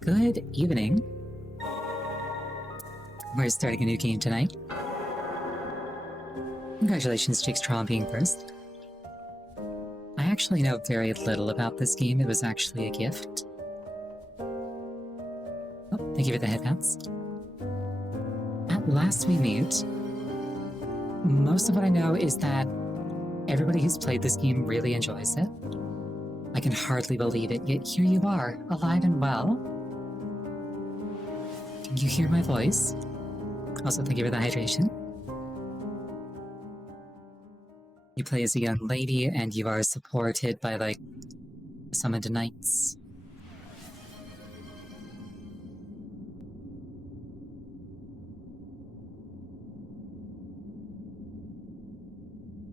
Good evening. We're starting a new game tonight. Congratulations, Jigstraw, on being first. I actually know very little about this game. It was actually a gift. Oh, thank you for the headphones. At last we meet. Most of what I know is that everybody who's played this game really enjoys it. I can hardly believe it, yet here you are, alive and well. Can you hear my voice? Also, thank you for the hydration. You play as a young lady, and you are supported by, like, summoned knights.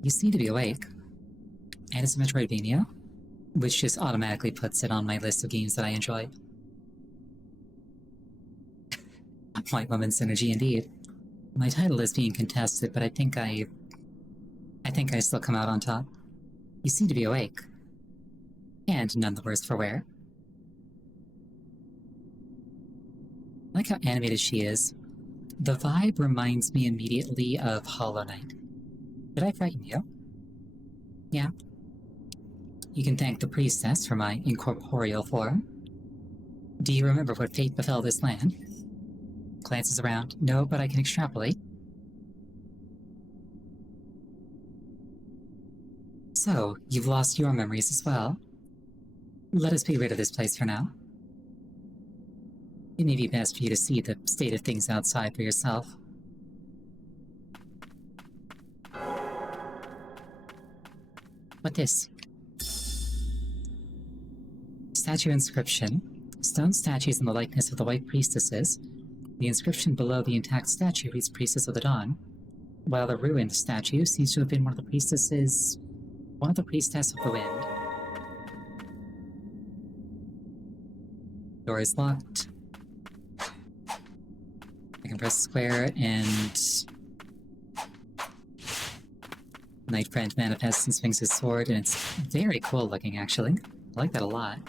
You seem to be awake. And it's a Metroidvania, which just automatically puts it on my list of games that I enjoy. White woman synergy indeed. My title is being contested, but I think I still come out on top. You seem to be awake. And none the worse for wear. I like how animated she is. The vibe reminds me immediately of Hollow Knight. Did I frighten you? Yeah. You can thank the priestess for my incorporeal form. Do you remember what fate befell this land? Glances around. No, but I can extrapolate. So, you've lost your memories as well. Let us be rid of this place for now. It may be best for you to see the state of things outside for yourself. What this? Statue inscription. Stone statues in the likeness of the white priestesses. The inscription below the intact statue reads Priestess of the Dawn, while the ruined statue seems to have been one of the priestesses... one of the Priestess of the Wind. Door is locked. I can press square and... Knight Friend manifests and swings his sword, and it's very cool looking, actually. I like that a lot.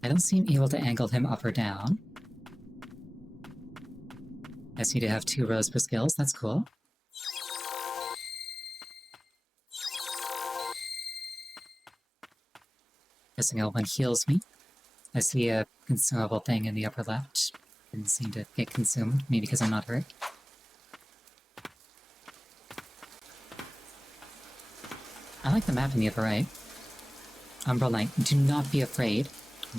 I don't seem able to angle him up or down. I seem to have 2 rows per skills, that's cool. Guessing L1 heals me. I see a consumable thing in the upper left. Didn't seem to get consumed, maybe because I'm not hurt. I like the map in the upper right. Umbral Knight, do not be afraid.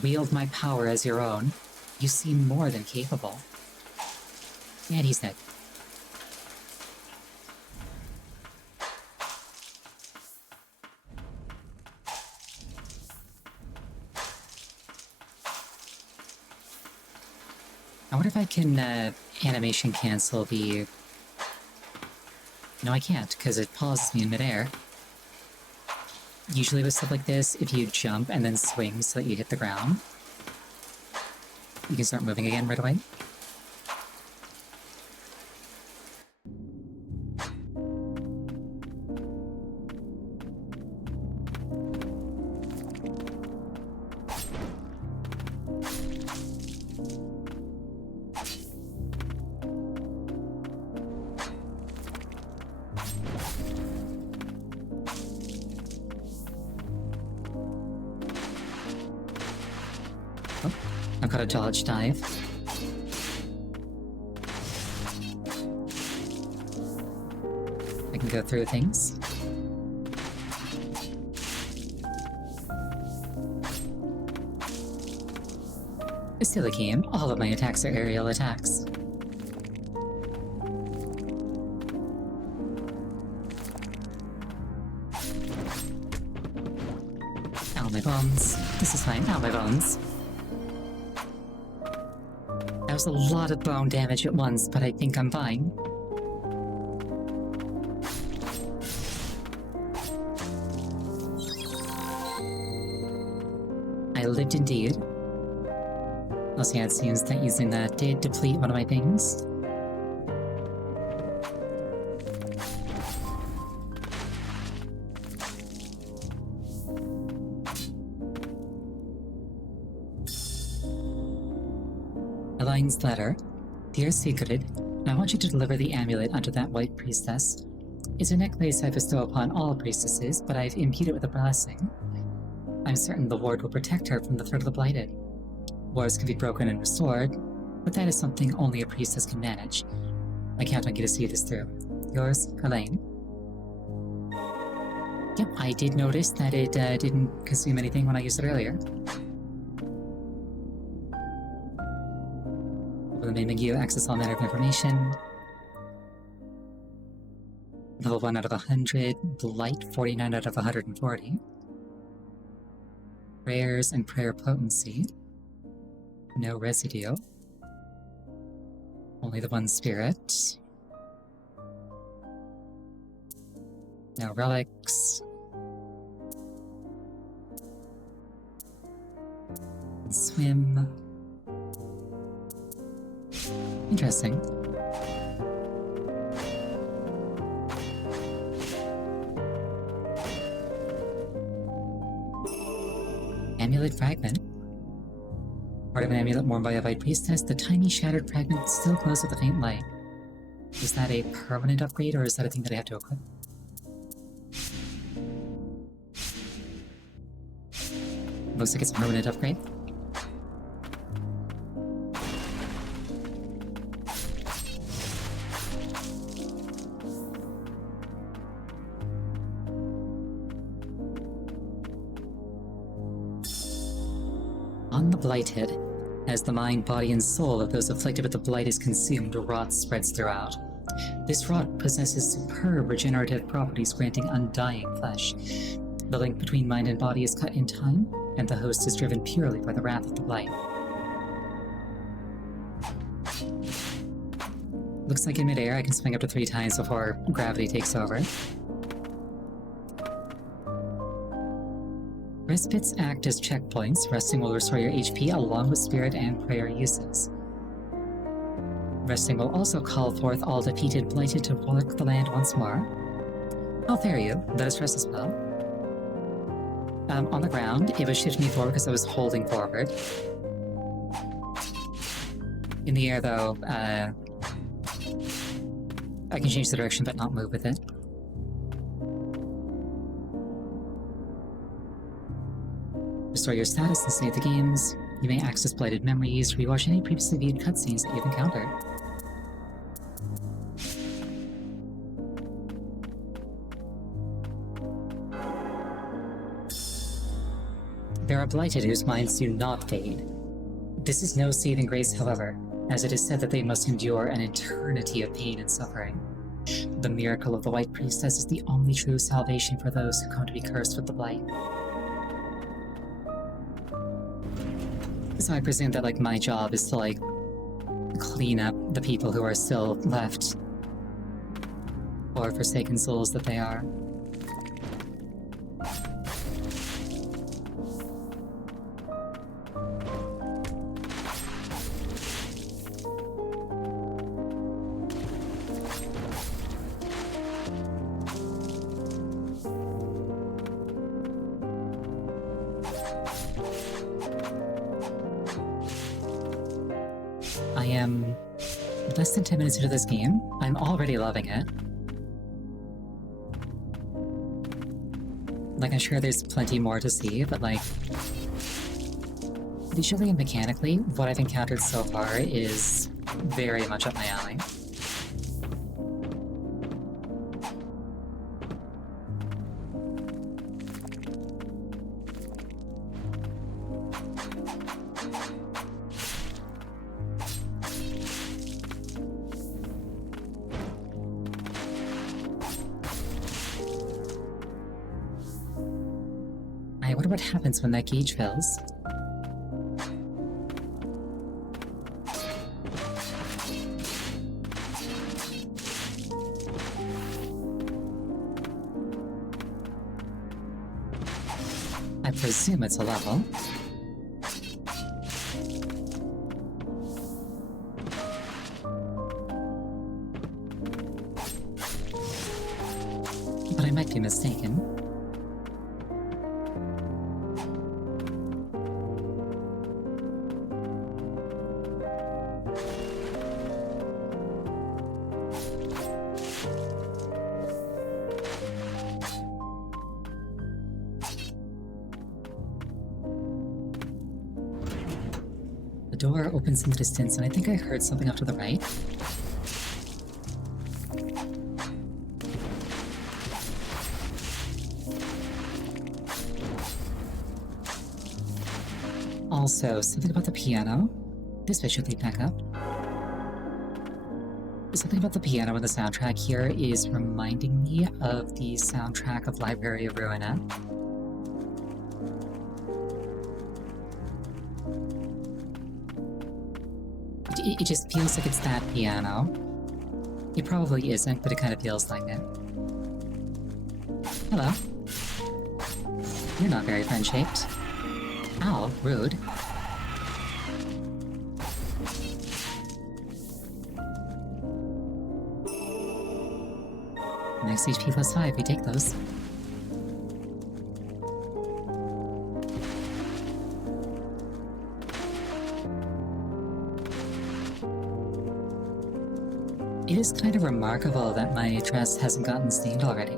Wield my power as your own. You seem more than capable. And he's dead. I wonder if I can animation cancel the... No, I can't, because it pauses me in midair. Usually with stuff like this, if you jump and then swing so that you hit the ground, you can start moving again right away. I've got a dodge dive. I can go through things. It's still a game. All of my attacks are aerial attacks. Ow, my bones. This is fine. Ow, my bones. That was a lot of bone damage at once, but I think I'm fine. I lived indeed. Also, yeah, it seems that using that did deplete one of my things. Caroline's letter. Dear Secret, I want you to deliver the amulet unto that white priestess. It's a necklace I bestow upon all priestesses, but I've imbued it with a blessing. I'm certain the ward will protect her from the threat of the blighted. Wards can be broken and restored, but that is something only a priestess can manage. I count on you to see this through. Yours, Elaine. Yep, I did notice that it didn't consume anything when I used it earlier. Limiting you access all matter of information. Level 1 out of 100, Blight 49 out of 140. Prayers and prayer potency. No residue. Only the one spirit. No relics. Swim. Interesting. Amulet fragment. Part of an amulet worn by a white priestess, the tiny shattered fragment still glows with a faint light. Is that a permanent upgrade, or is that a thing that I have to equip? Looks like it's a permanent upgrade. On the Blighted, as the mind, body, and soul of those afflicted with the blight is consumed, rot spreads throughout. This rot possesses superb regenerative properties granting undying flesh. The link between mind and body is cut in time, and the host is driven purely by the wrath of the blight. Looks like in midair I can swing up to 3 times before gravity takes over. Respites act as checkpoints. Resting will restore your HP along with spirit and prayer uses. Resting will also call forth all defeated blighted to walk the land once more. How fare you? Let us rest a spell. On the ground, it was shifting me forward because I was holding forward. In the air, though, I can change the direction but not move with it. Restore your status and save the games. You may access blighted memories, rewatch any previously viewed cutscenes that you've encountered. There are blighted whose minds do not fade. This is no saving grace, however, as it is said that they must endure an eternity of pain and suffering. The miracle of the White Priestess is the only true salvation for those who come to be cursed with the blight. So I presume that, like, my job is to, like, clean up the people who are still left. Or forsaken souls that they are. I am less than 10 minutes into this game. I'm already loving it. Like, I'm sure there's plenty more to see, but, like, visually and mechanically, what I've encountered so far is very much up my alley. I wonder what happens when that gauge fills. I presume it's a level. But I might be mistaken. door opens in the distance, and I think I heard something off to the right. Also, something about the piano. This way should lead back up. Something about the piano in the soundtrack here is reminding me of the soundtrack of Library of Ruina. It just feels like it's that piano. It probably isn't, but it kind of feels like it. Hello. You're not very friend-shaped. Ow, rude. Max HP plus 5, we take those. It is kind of remarkable that my dress hasn't gotten stained already.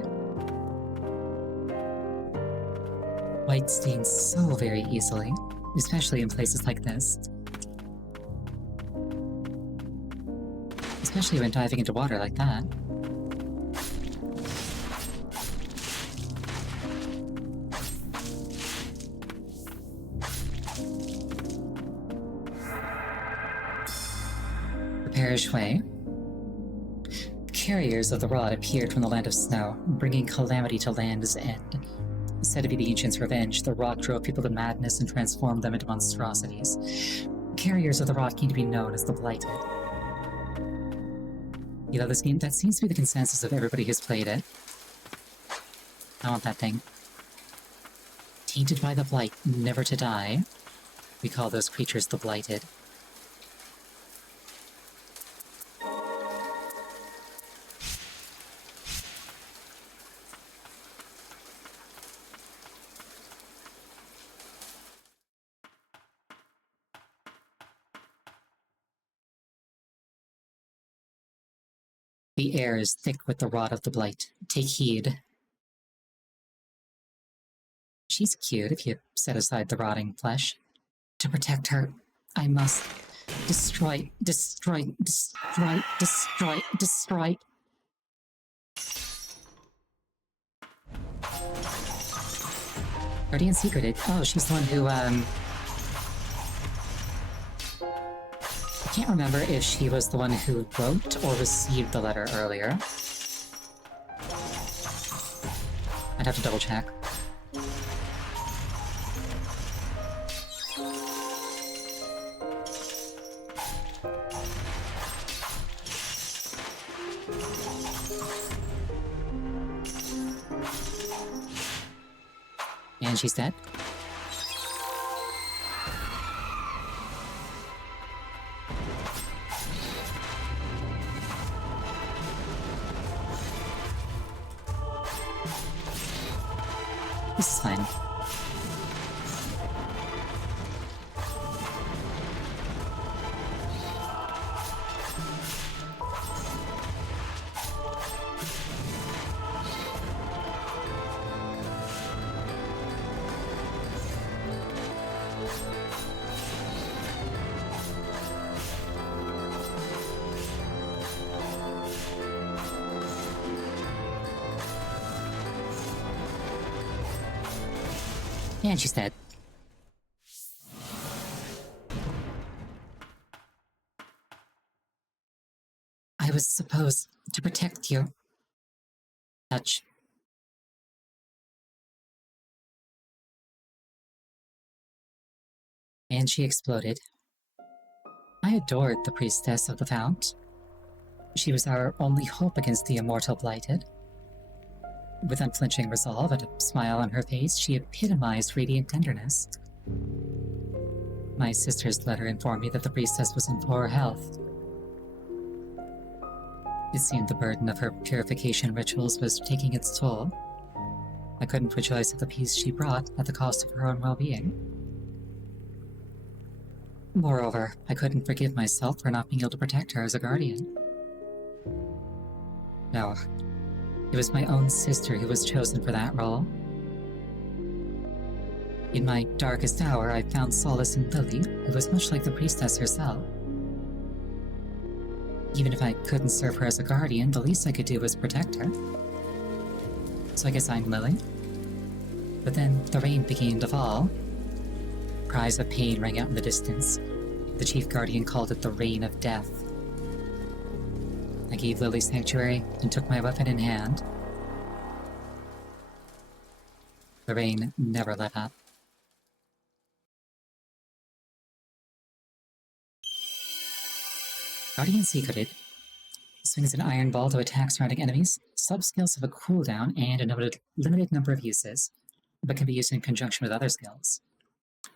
White stains so very easily, especially in places like this. Especially when diving into water like that. The Parish Way. Carriers of the rod appeared from the land of snow, bringing calamity to land's end. Said to be the ancients' revenge, the rod drove people to madness and transformed them into monstrosities. Carriers of the rod came to be known as the Blighted. You love this game? That seems to be the consensus of everybody who's played it. I want that thing. Tainted by the blight, never to die. We call those creatures the Blighted. The air is thick with the rot of the blight. Take heed. She's cute if you set aside the rotting flesh. To protect her, I must destroy. Guardian Secreted. Oh, she's the one who, I can't remember if she was the one who wrote or received the letter earlier. I'd have to double check. And she's dead. This is fine. And she's dead. I was supposed to protect you. Touch. And she exploded. I adored the priestess of the fount. She was our only hope against the immortal blighted. With unflinching resolve and a smile on her face, she epitomized radiant tenderness. My sister's letter informed me that the priestess was in poor health. It seemed the burden of her purification rituals was taking its toll. I couldn't rejoice at the peace she brought at the cost of her own well-being. Moreover, I couldn't forgive myself for not being able to protect her as a guardian. No. It was my own sister who was chosen for that role. In my darkest hour, I found solace in Lily, who was much like the priestess herself. Even if I couldn't serve her as a guardian, the least I could do was protect her. So I guess I'm Lily. But then the rain began to fall. Cries of pain rang out in the distance. The chief guardian called it the rain of death. I gave Lily sanctuary and took my weapon in hand. The rain never let up. Guardian Secreted swings an iron ball to attack surrounding enemies. Sub-skills have a cooldown and a limited number of uses, but can be used in conjunction with other skills.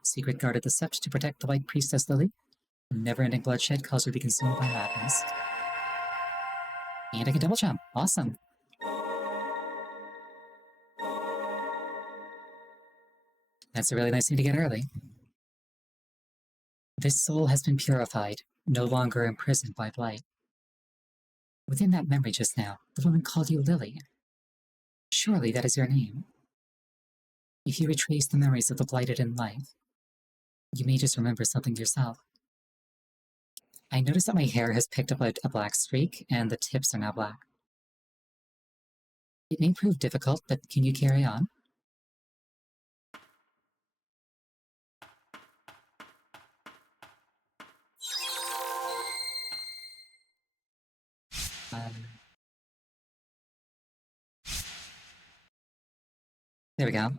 Secret guarded the sept to protect the White Priestess Lily. Never-ending bloodshed caused her to be consumed by madness. And I can double jump. Awesome. That's a really nice thing to get early. This soul has been purified, no longer imprisoned by blight. Within that memory just now, the woman called you Lily. Surely that is your name. If you retrace the memories of the blighted in life, you may just remember something yourself. I noticed that my hair has picked up a black streak, and the tips are now black. It may prove difficult, but can you carry on? There we go.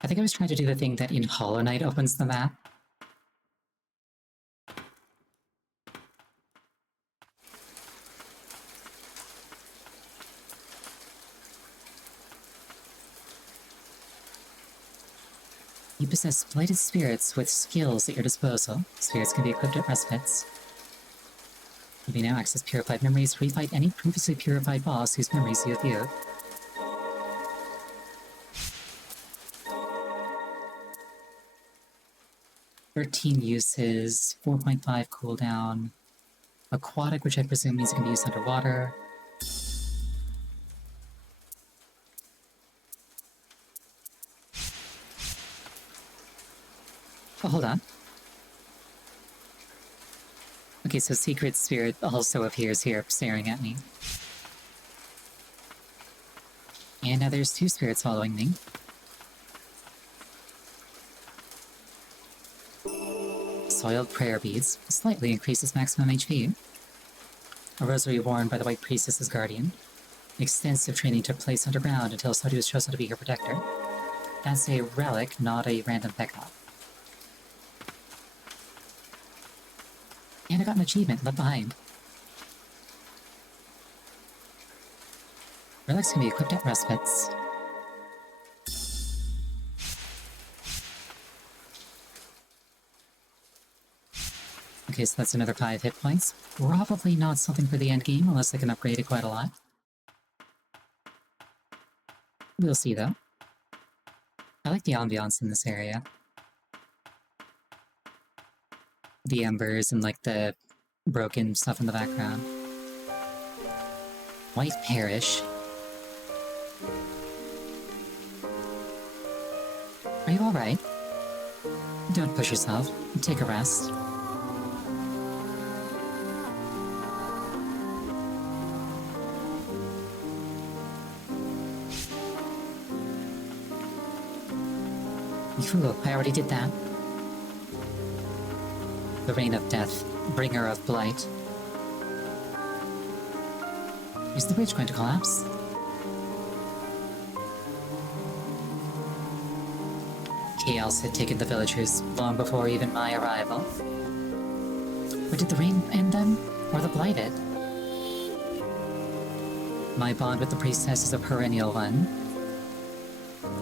I think I was trying to do the thing that in Hollow Knight opens the map. You possess blighted spirits with skills at your disposal. Spirits can be equipped at respites. You may now access purified memories, refight any previously purified boss whose memories you have viewed. "13 uses, 4.5 cooldown. Aquatic, which I presume means it can be used underwater. Oh, hold on. Okay, so Secret Spirit also appears here, staring at me. And now there's 2 spirits following me. Soiled Prayer Beads slightly increases maximum HP. A rosary worn by the White Priestess's guardian. Extensive training took place underground until somebody was chosen to be her protector. That's a relic, not a random pickup. And I got an achievement left behind. Relics can be equipped at respites. Okay, so that's another 5 hit points. Probably not something for the end game unless I can upgrade it quite a lot. We'll see though. I like the ambiance in this area. The embers and like the broken stuff in the background. White Parish. Are you alright? Don't push yourself. Take a rest. Phew, I already did that. The Rain of Death, bringer of blight. Is the bridge going to collapse? Chaos had taken the villagers long before even my arrival. But did the rain end them, or the blighted? My bond with the priestess is a perennial one.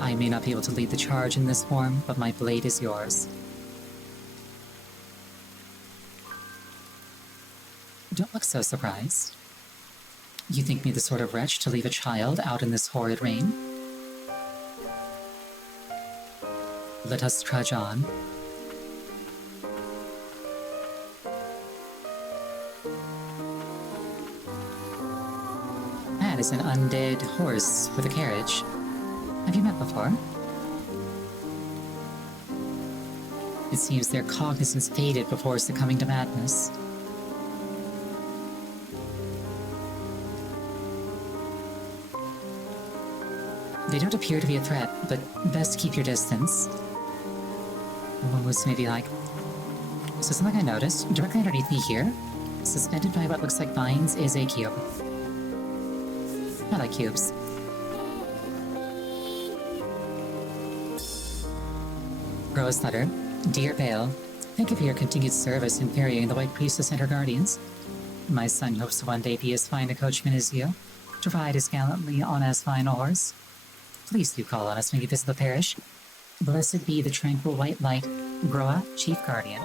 I may not be able to lead the charge in this form, but my blade is yours. Don't look so surprised. You think me the sort of wretch to leave a child out in this horrid rain? Let us trudge on. That is an undead horse with a carriage. Have you met before? It seems their cognizance faded before succumbing to madness. They don't appear to be a threat, but best keep your distance. One was maybe like... So something I noticed, directly underneath me here, suspended by what looks like vines, is a cube. I like cubes. Rose letter. Dear Vale, thank you for your continued service in ferrying the White Priestess and her guardians. My son hopes to one day be as fine a coachman as you, to ride as gallantly on as fine a horse. Please do call on us when you visit the parish. Blessed be the tranquil white light, Groa, Chief Guardian.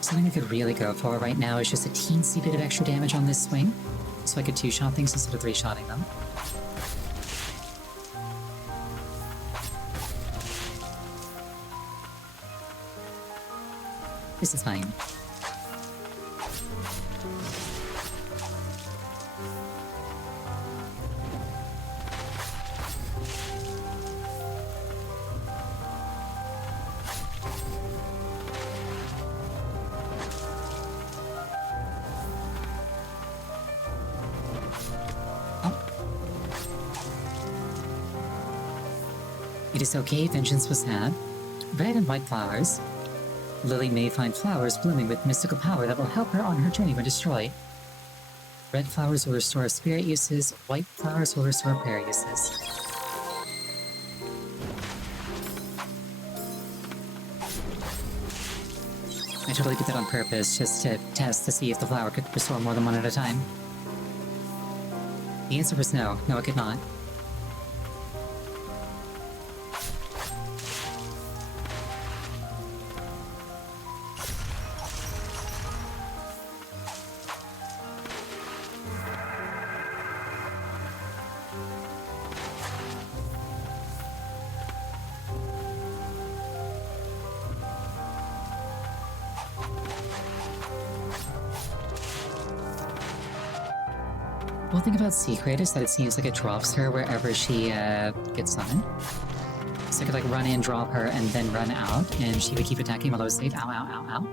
Something I could really go for right now is just a teensy bit of extra damage on this swing, so I could two-shot things instead of three-shotting them. This is fine. It is okay, vengeance was had. Red and white flowers. Lily may find flowers blooming with mystical power that will help her on her journey when destroyed. Red flowers will restore spirit uses, white flowers will restore prayer uses. I totally did that on purpose, just to test to see if the flower could restore more than one at a time. The answer was no. No, it could not. One thing about Secret is that it seems like it drops her wherever she gets summoned. So I could like run in, drop her, and then run out, and she would keep attacking while I was safe. Ow, ow, ow, ow.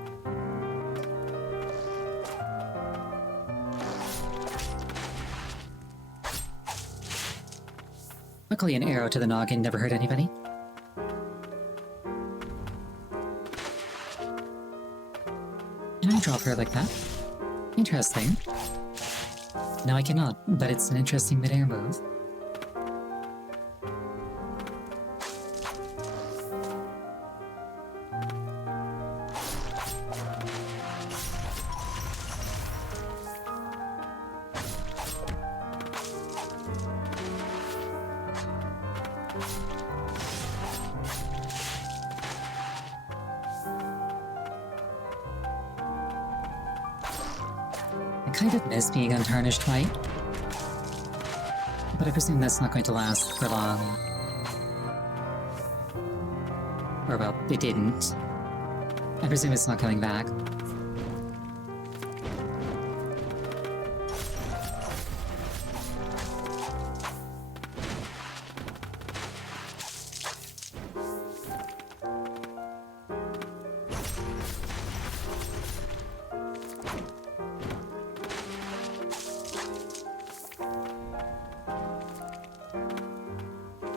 Luckily an arrow to the noggin never hurt anybody. Can I drop her like that? Interesting. No, I cannot, but it's an interesting mid-air move. I kind of miss being untarnished white, but I presume that's not going to last for long. Or, well, it didn't. I presume it's not coming back.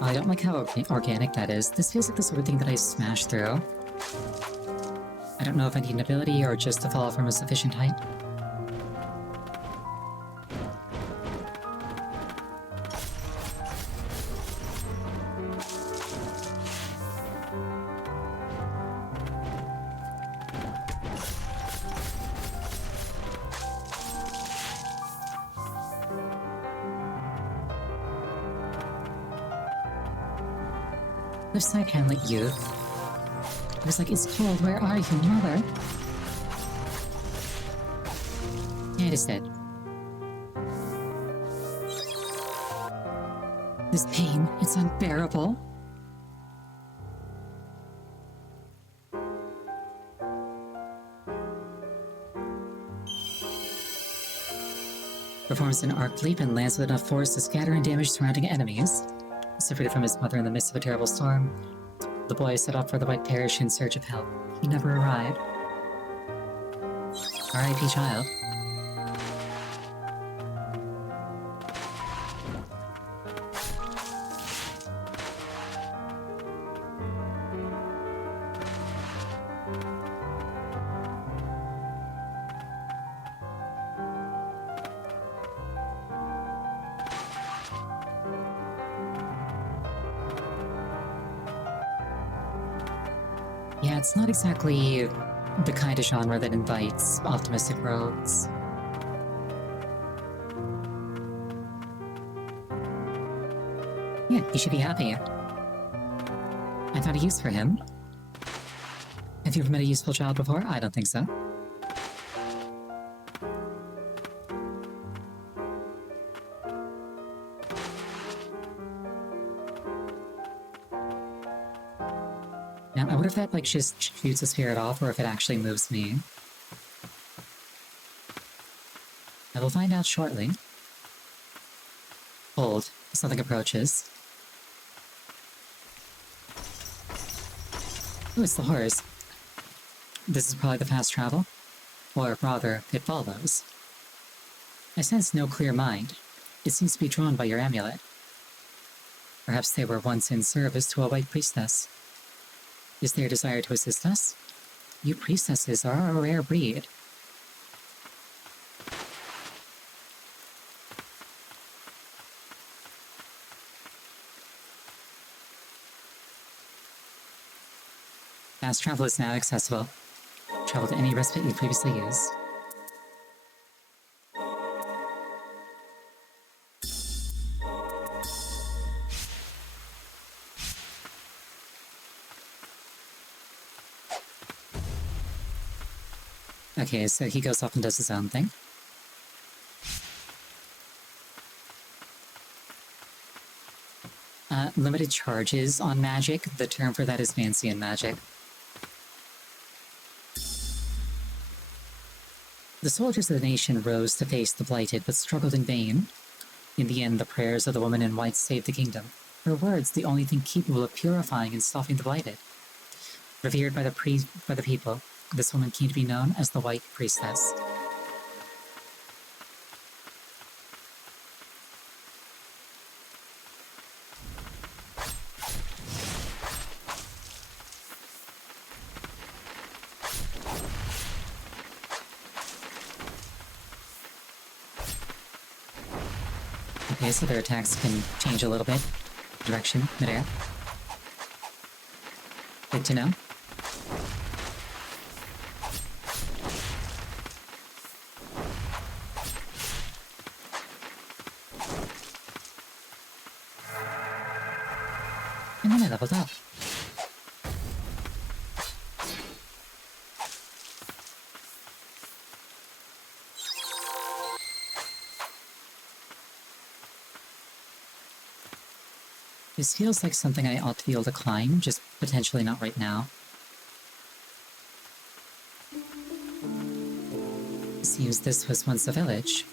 I don't like how organic that is. This feels like the sort of thing that I smash through. I don't know if I need an ability or just to fall from a sufficient height. Cliffside Hamlet Youth. I was like, it's cold, where are you, mother? Yeah, it is dead. This pain, it's unbearable. Performs an arc leap and lands with enough force to scatter and damage surrounding enemies. Separated from his mother in the midst of a terrible storm, the boy set off for the White Parish in search of help. He never arrived. R.I.P. child. Yeah, it's not exactly the kind of genre that invites optimistic rogues. Yeah, he should be happy. I found a use for him. Have you ever met a useful child before? I don't think so. Now, I wonder if that, like, just shoots a spirit off, or if it actually moves me. I will find out shortly. Hold. Something approaches. Oh, it's the horse. This is probably the fast travel. Or rather, it follows. I sense no clear mind. It seems to be drawn by your amulet. Perhaps they were once in service to a white priestess. Is there a desire to assist us? You priestesses are a rare breed. Fast travel is now accessible. Travel to any respite you previously used. Okay, so he goes off and does his own thing. Limited charges on magic. The term for that is fancy in magic. The soldiers of the nation rose to face the blighted, but struggled in vain. In the end, the prayers of the woman in white saved the kingdom. Her words, the only thing capable of purifying and stopping the blighted. Revered by the people, this woman came to be known as the White Priestess. Okay, so their attacks can change a little bit. Direction, midair. Good to know. And then I leveled up. This feels like something I ought to be able to climb, just potentially not right now. Seems this was once a village.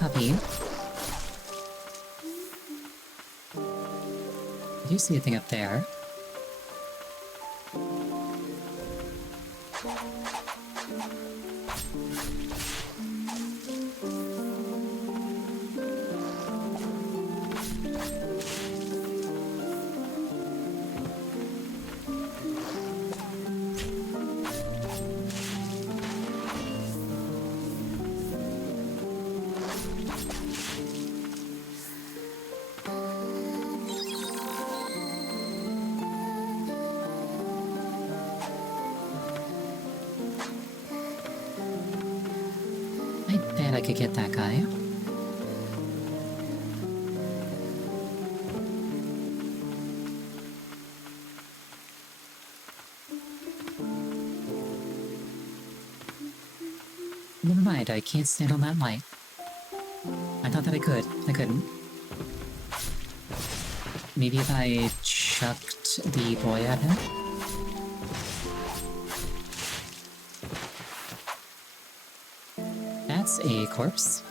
Puppy. I do see a thing up there. I could get that guy. I can't stand on that light. I thought that I could. I couldn't. Maybe if I chucked the boy at him? That's a corpse.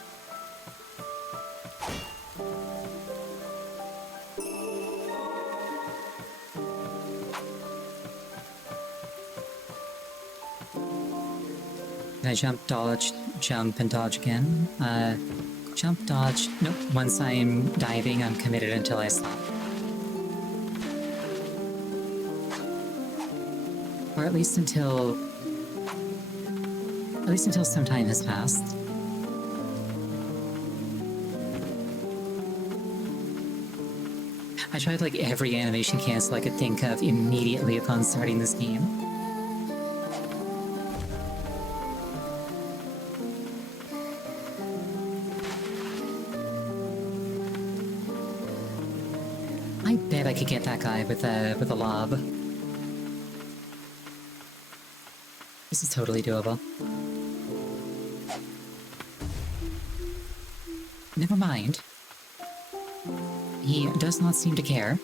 Can I jump, dodge, jump, and dodge again? Jump, dodge... Nope, once I'm diving, I'm committed until I stop. Or at least until... At least until some time has passed. I tried like every animation cancel I could think of immediately upon starting this game. I bet I could get that guy with a lob. This is totally doable. Never mind. He does not seem to care.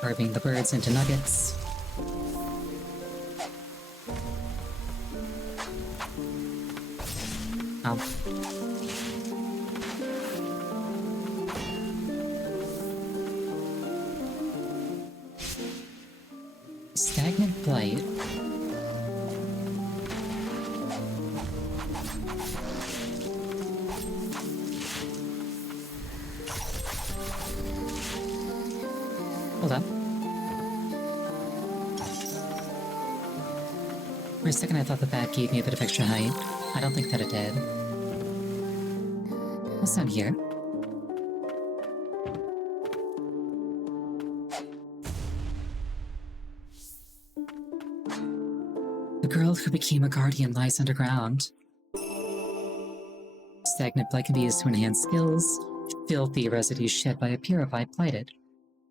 Carving the birds into nuggets. Oh. Stagnant blight. Hold up. For a second I thought that gave me a bit of extra height. I don't think that it did. What's down here? The girl who became a guardian lies underground. Stagnant blight can be used to enhance skills. Filthy residue shed by a purified blighted.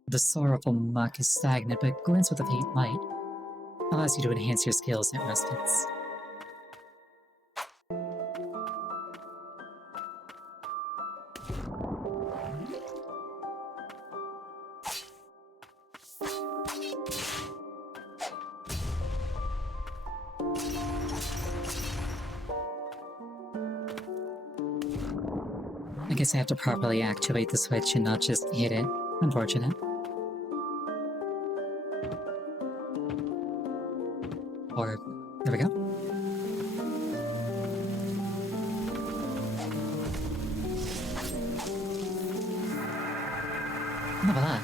The sorrowful muck is stagnant but glints with a faint light. Allows you to enhance your skills at respite. I guess I have to properly activate the switch and not just hit it. Unfortunate. Or, there we go. Not bad.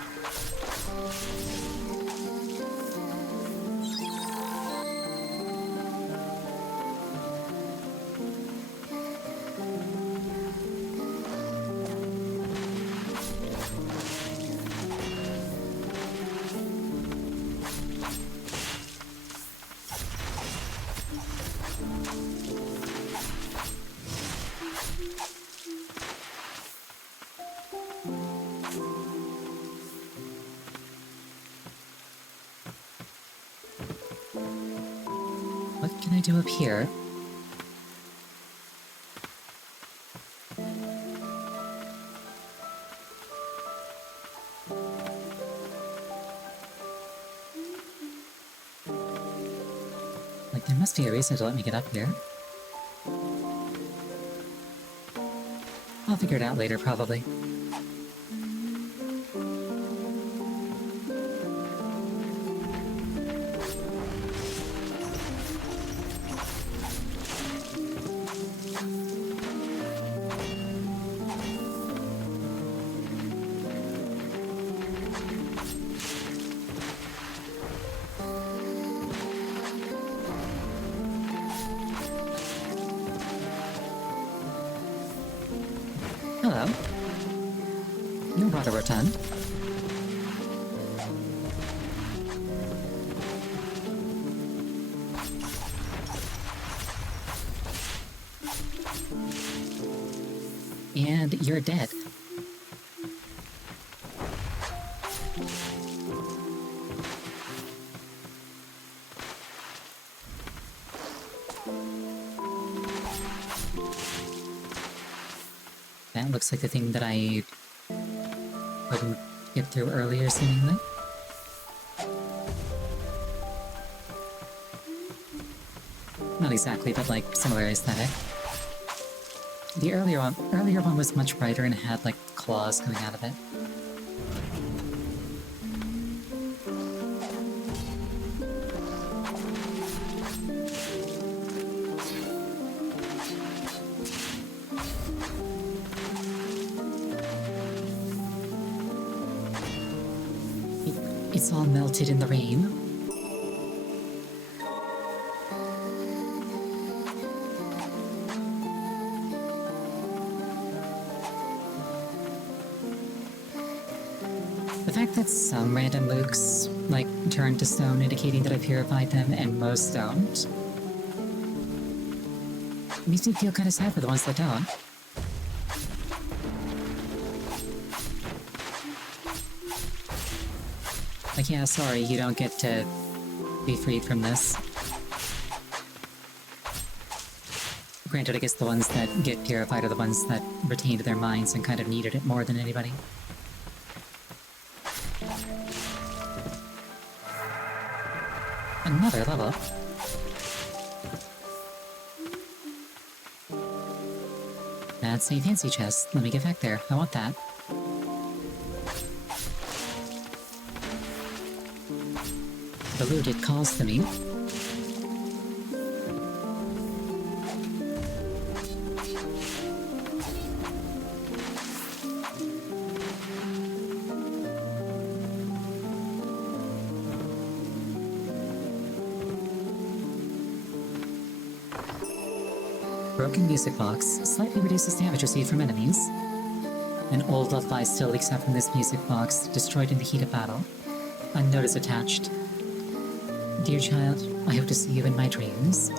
What can I do up here? Like, there must be a reason to let me get up here. I'll figure it out later, probably. Hello. You're rather rotund. And you're dead. That looks like the thing that I couldn't get through earlier, seemingly. Not exactly, but like similar aesthetic. The earlier one was much brighter and had like claws coming out of it. It's all melted in the rain. The fact that some random mooks, like, turn to stone, indicating that I purified them, and most don't, makes me feel kind of sad for the ones that don't. Like, yeah, sorry, you don't get to be freed from this. Granted, I guess the ones that get purified are the ones that retained their minds and kind of needed it more than anybody. Another level. That's a fancy chest. Let me get back there. I want that. The loot, it calls to me. Broken music box slightly reduces damage received from enemies. An old lullaby still leaks out from this music box, destroyed in the heat of battle. A note is attached. Dear child, I hope to see you in my dreams.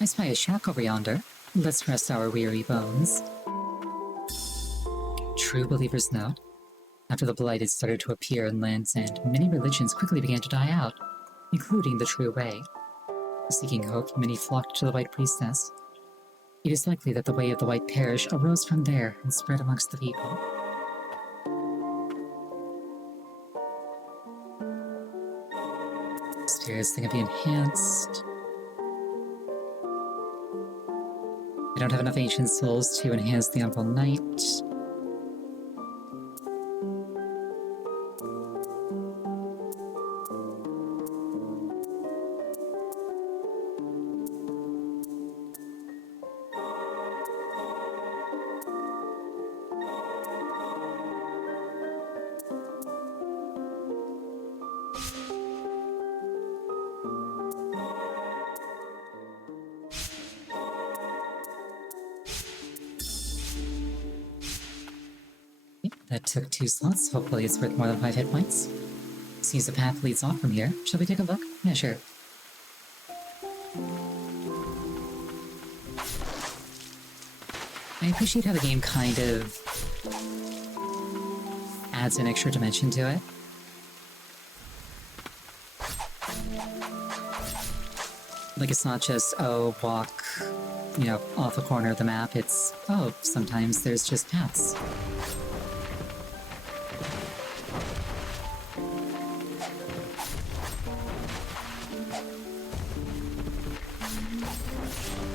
I spy a shack over yonder. Let's rest our weary bones. True believers note. After the Blighted started to appear in Land's End, many religions quickly began to die out, including the True Way. Seeking hope, many flocked to the White Priestess. It is likely that the Way of the White Parish arose from there and spread amongst the people. Spirits that can be enhanced. I don't have enough ancient souls to enhance the Umbral Knight. That took 2 slots. Hopefully it's worth more than 5 hit points. Seems the path leads off from here. Shall we take a look? Yeah, sure. I appreciate how the game kind of adds an extra dimension to it. Like, it's not just, oh, walk, you know, off a corner of the map. It's, oh, sometimes there's just paths.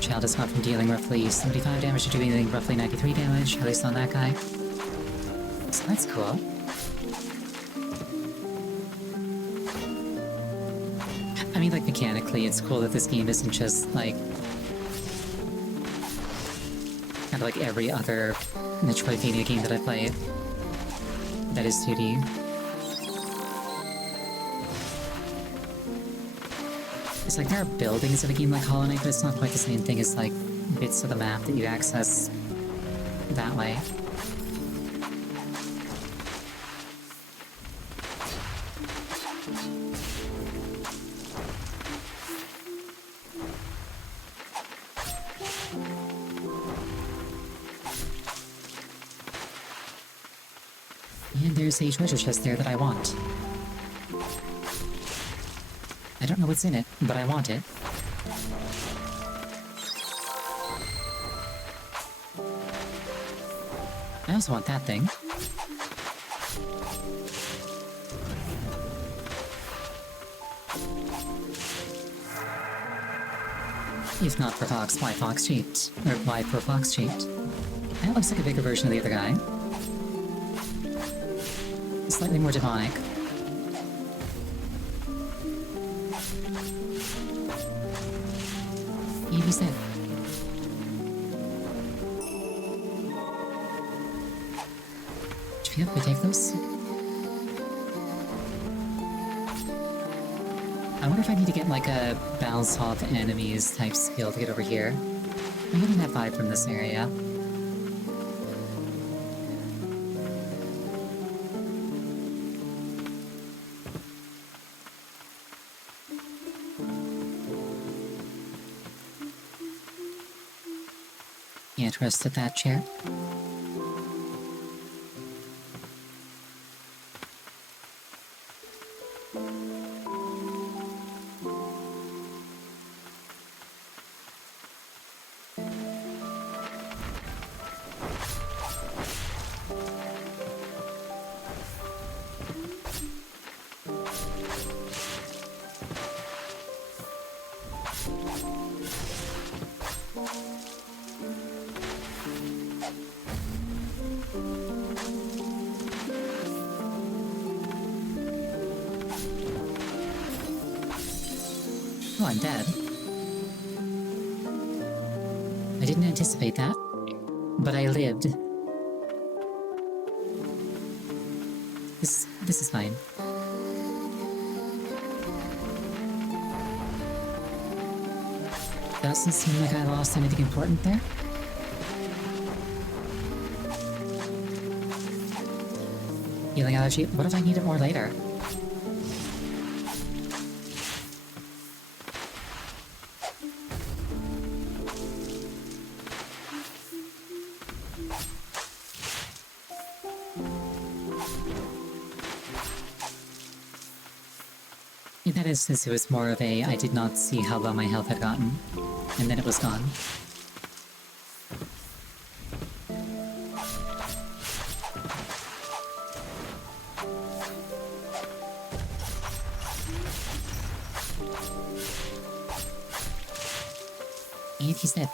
Child has gone from dealing roughly 75 damage to dealing roughly 93 damage, at least on that guy. So that's cool. I mean, like, mechanically, it's cool that this game isn't just, like, kind of like every other Metroidvania game that I played that is 2D. It's like there are buildings of a game like Hollow Knight, but it's not quite the same thing as, like, bits of the map that you access that way. And there's a treasure chest there that I want. I don't know what's in it, but I want it. I also want that thing. If not for Fox, why Fox cheat? Or why for Fox cheat? That looks like a bigger version of the other guy. Slightly more demonic. Maybe said. Should we have to take those? I wonder if I need to get like a bounce off enemies type skill to get over here. I'm getting that vibe from this area. Can't rest at that chair. Oh, I'm dead. I didn't anticipate that, but I lived. This is fine. Doesn't seem like I lost anything important there. Healing allergy. What if I need it more later? In that instance, it was more of a I did not see how low my health had gotten, and then it was gone. And he's dead.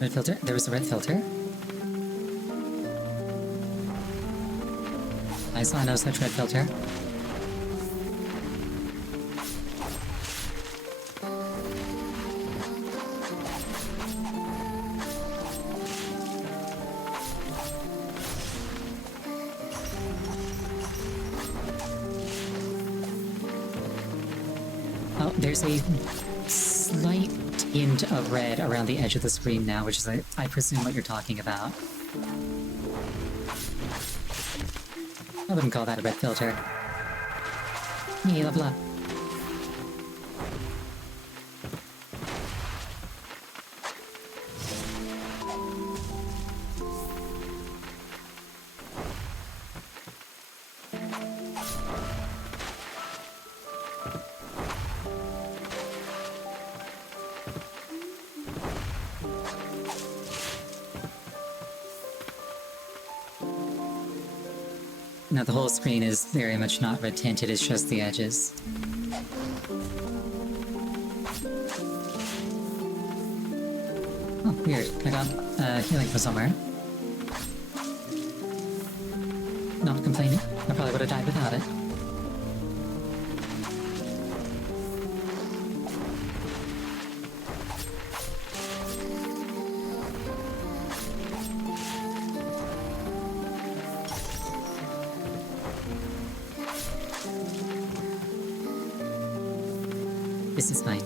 Red filter? There was a red filter. I saw no such red filter. Oh, there's a slight hint of red around the edge of the screen now, which is, I presume, what you're talking about. I wouldn't call that a red filter. Yay, level up. Now the whole screen is very much not red tinted, it's just the edges. Oh, weird. I got healing from somewhere. Not complaining. I probably would have died without it. This is fine.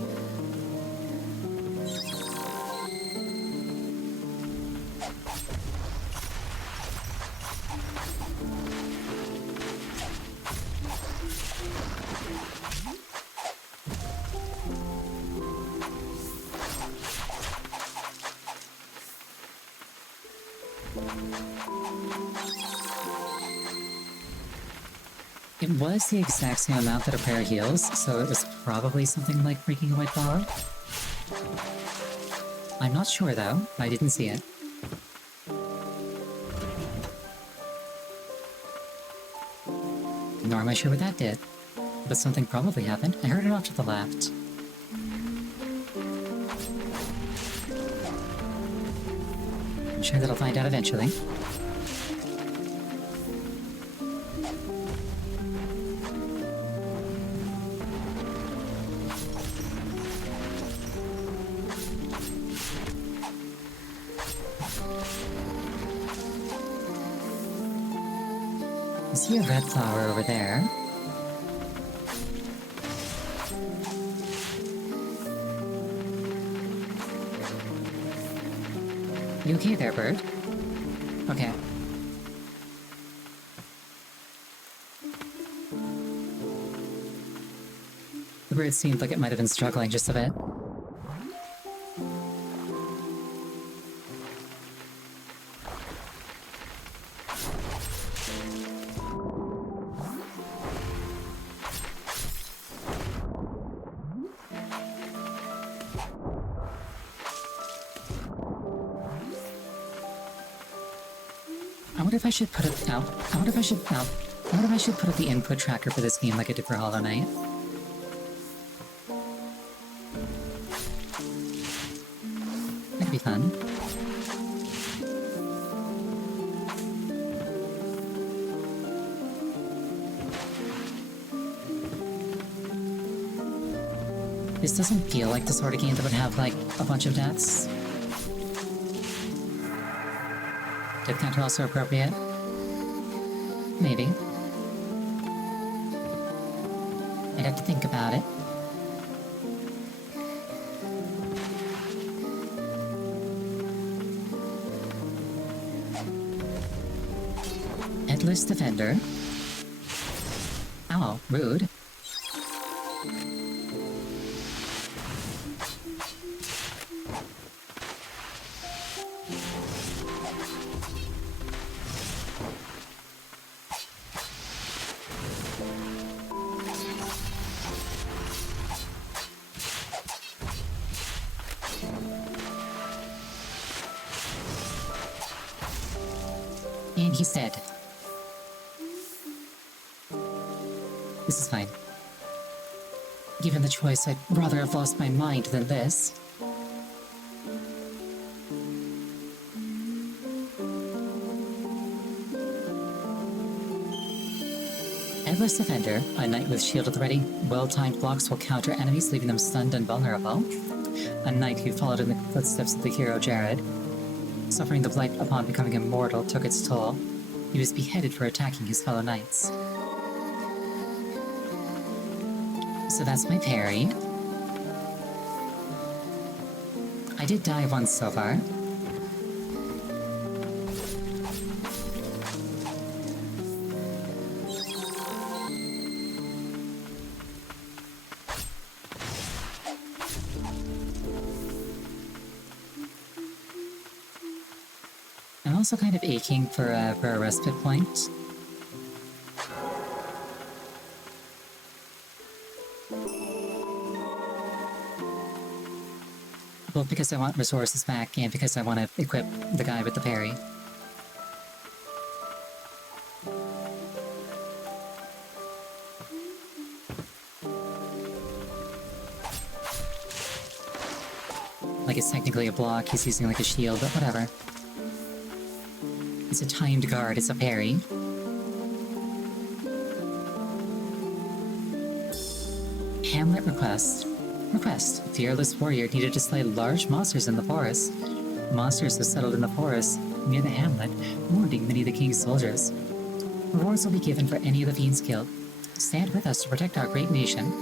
It was the exact same amount that a prayer heals, so it was probably something like breaking a white flower. I'm not sure though, I didn't see it. Nor am I sure what that did, but something probably happened. I heard it off to the left. I'm sure that I'll find out eventually. I see a red flower over there. You okay there, bird? Okay. The bird seemed like it might have been struggling just a bit. I wonder if I should put it out. I wonder if I should put up the input tracker for this game like I did for Hollow Knight. That'd be fun. This doesn't feel like the sort of game that would have, like, a bunch of deaths. Death counter also appropriate? Maybe. I'd have to think about it. Headless Defender. Oh, rude. And he's dead. This is fine. Given the choice, I'd rather have lost my mind than this. Headless Defender, a knight with shield at the ready. Well-timed blocks will counter enemies, leaving them stunned and vulnerable. A knight who followed in the footsteps of the hero Jared. Suffering the blight upon becoming immortal took its toll. He was beheaded for attacking his fellow knights. So that's my parry. I did die once so far. I'm also kind of aching for a respite point. Both because I want resources back and because I want to equip the guy with the parry. Like it's technically a block, he's using like a shield, but whatever. It's a timed guard, it's a parry. Hamlet request. Request. Fearless warrior needed to slay large monsters in the forest. Monsters have settled in the forest near the hamlet, wounding many of the king's soldiers. Rewards will be given for any of the fiends killed. Stand with us to protect our great nation.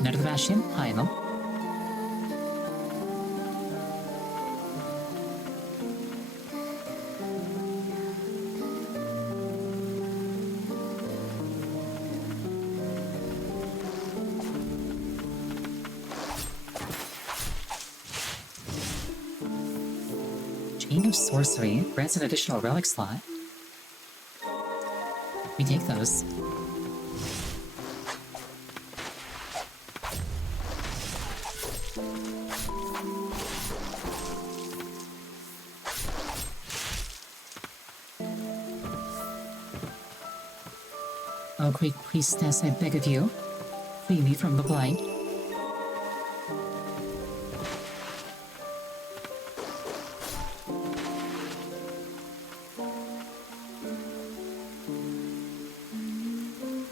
Knight of the Bastion, Heinel. Chain of Sorcery grants an additional relic slot. We take those. Oh, great priestess, I beg of you, free me from the blight.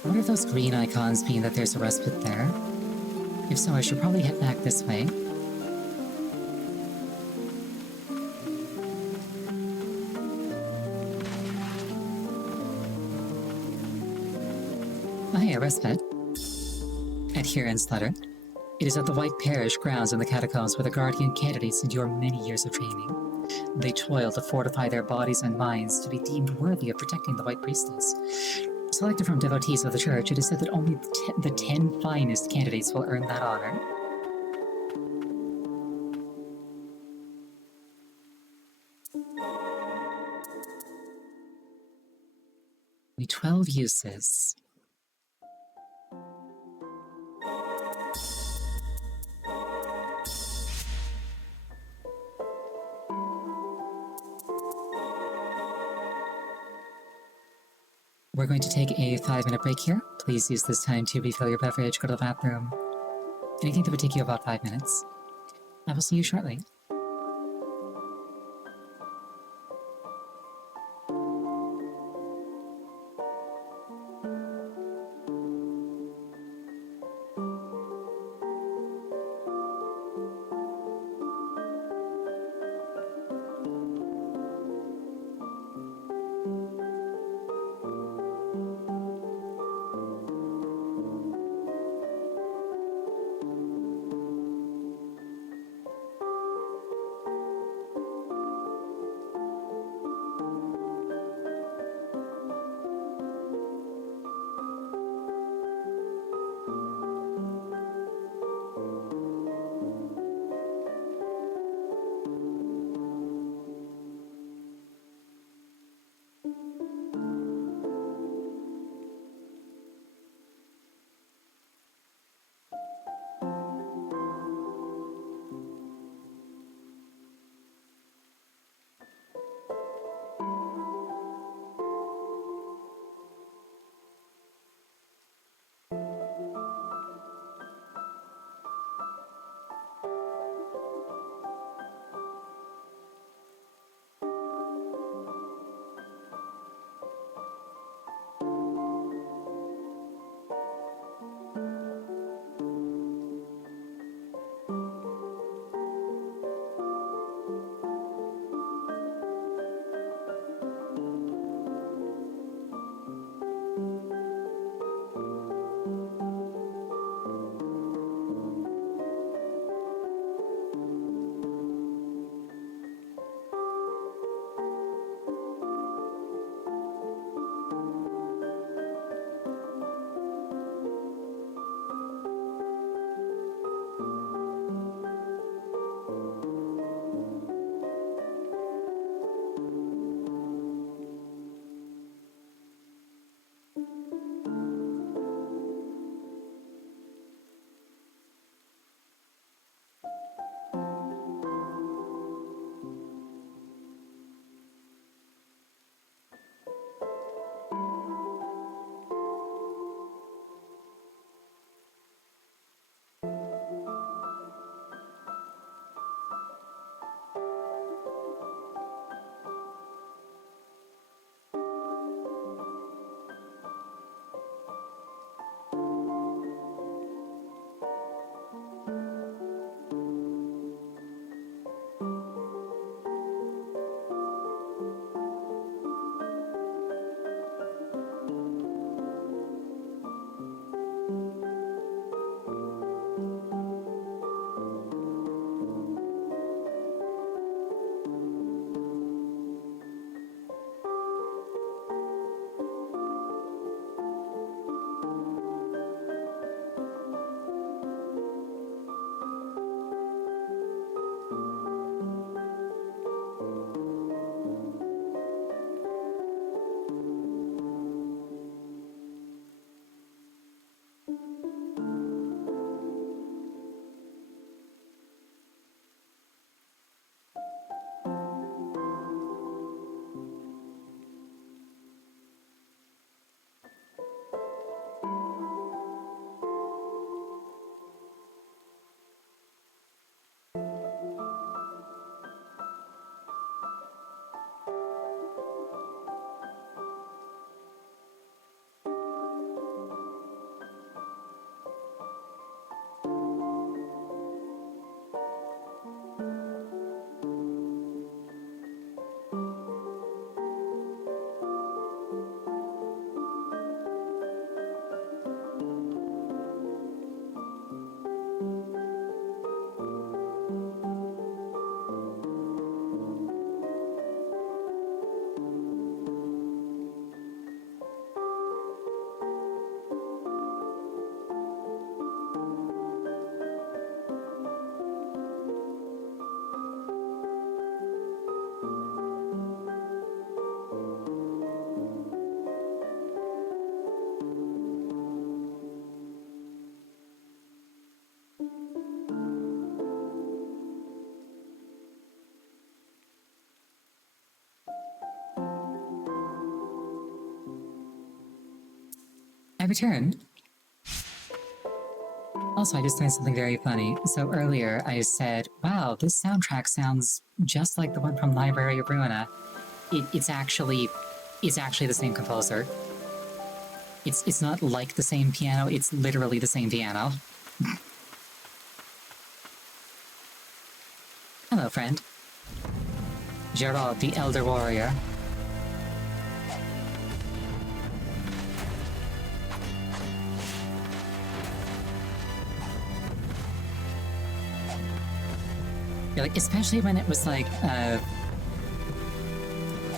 What if those green icons mean that there's a respite there? If so, I should probably head back this way. Oh, hey, a respite. Adherence letter. It is at the White Parish grounds in the catacombs where the Guardian candidates endure many years of training. They toil to fortify their bodies and minds to be deemed worthy of protecting the White Priestess. Selected from devotees of the Church, it is said that only the 10 finest candidates will earn that honor. Only 12 uses. We're going to take a 5-minute break here. Please use this time to refill your beverage, go to the bathroom. Anything that would take you about 5 minutes. I will see you shortly. returned. Also, I just learned something very funny. So earlier, I said, wow, this soundtrack sounds just like the one from Library of Ruina. It's actually the same composer. It's not like the same piano, it's literally the same piano. Hello, friend. Gerard, the Elder Warrior. Yeah, like, especially when it was like,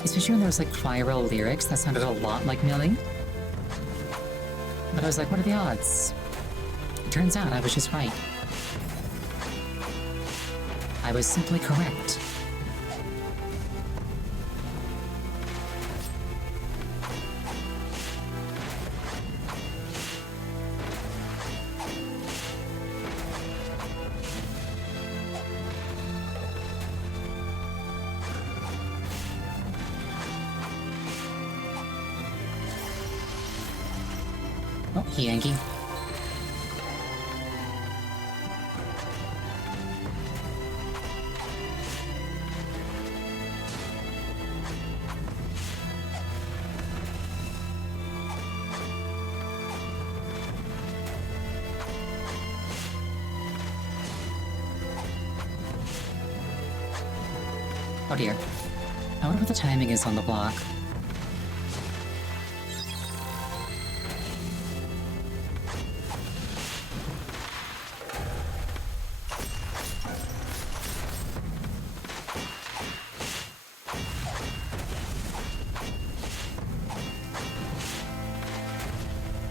especially when there was like viral lyrics that sounded a lot like Millie. But I was like, what are the odds? It turns out I was just right. I was simply correct. Oh, Yankee. Oh dear. I wonder what the timing is on the block.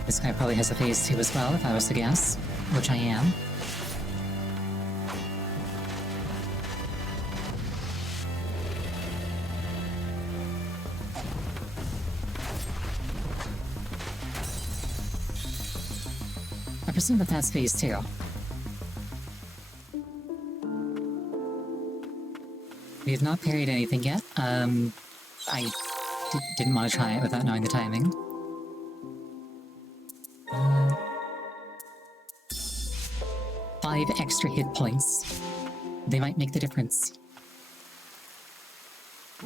This guy probably has a phase 2 as well, if I was to guess. Which I am. I presume that that's phase 2. We have not parried anything yet. I didn't want to try it without knowing the timing. 5 extra hit points. They might make the difference. I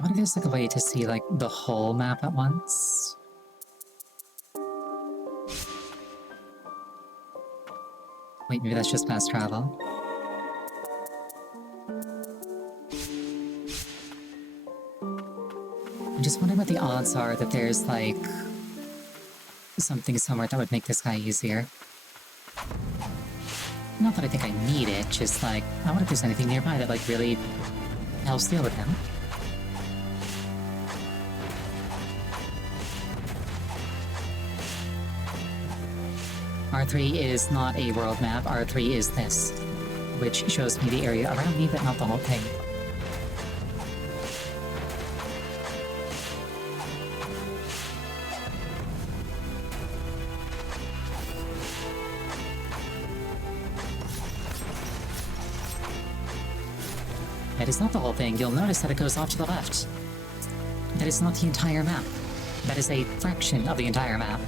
wonder if there's like a way to see like the whole map at once. Wait, maybe that's just fast travel. I'm just wondering what the odds are that there's like something somewhere that would make this guy easier. Not that I think I need it, just like, I wonder if there's anything nearby that like really helps deal with him. R3 is not a world map, R3 is this, which shows me the area around me, but not the whole thing. That is not the whole thing. You'll notice that it goes off to the left. That is not the entire map. That is a fraction of the entire map.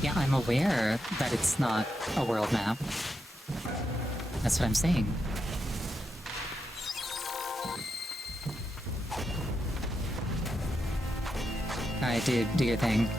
Yeah, I'm aware that it's not a world map. That's what I'm saying. Alright, dude, do your thing.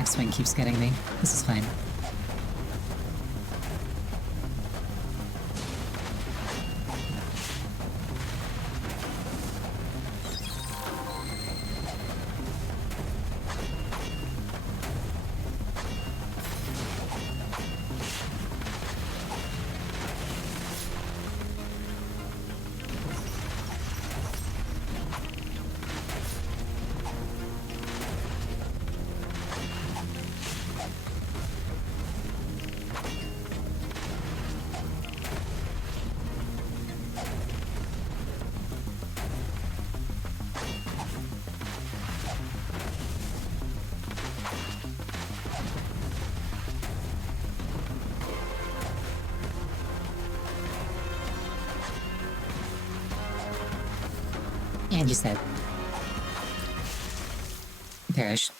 backswing keeps getting me. This is fine. And you said. Perish.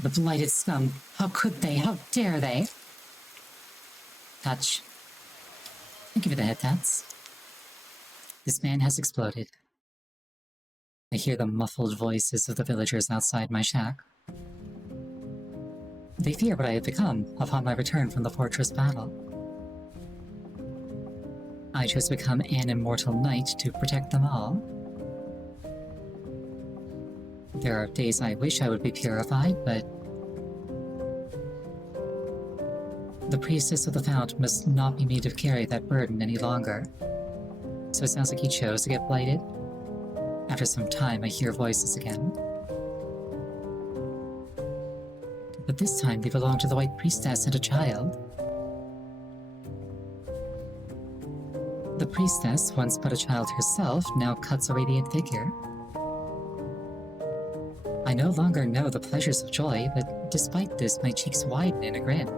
The blighted scum. How could they? How dare they? Touch. Thank you for the head tats. This man has exploded. I hear the muffled voices of the villagers outside my shack. They fear what I have become upon my return from the fortress battle. I chose to become an immortal knight to protect them all. There are days I wish I would be purified, but the priestess of the fount must not be made to carry that burden any longer. So it sounds like he chose to get blighted. After some time, I hear voices again. But this time they belong to the White Priestess and a child. The priestess, once but a child herself, now cuts a radiant figure. I no longer know the pleasures of joy, but despite this, my cheeks widen in a grin.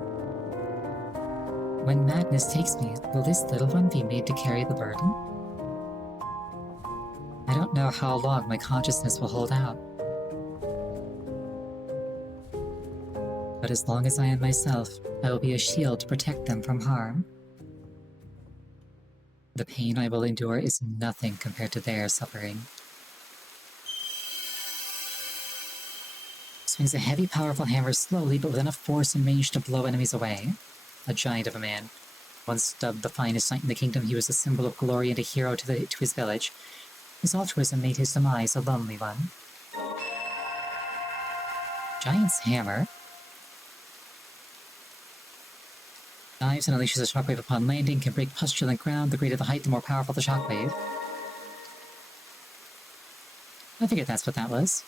When madness takes me, will this little one be made to carry the burden? I don't know how long my consciousness will hold out. But as long as I am myself, I will be a shield to protect them from harm. The pain I will endure is nothing compared to their suffering. Swings a heavy, powerful hammer slowly, but with enough force and range to blow enemies away. A giant of a man. Once dubbed the finest knight in the kingdom, he was a symbol of glory and a hero to his village. His altruism made his demise a lonely one. Giant's hammer dives and unleashes a shockwave upon landing, can break pustulant ground. The greater the height, the more powerful the shockwave. I figured that's what that was.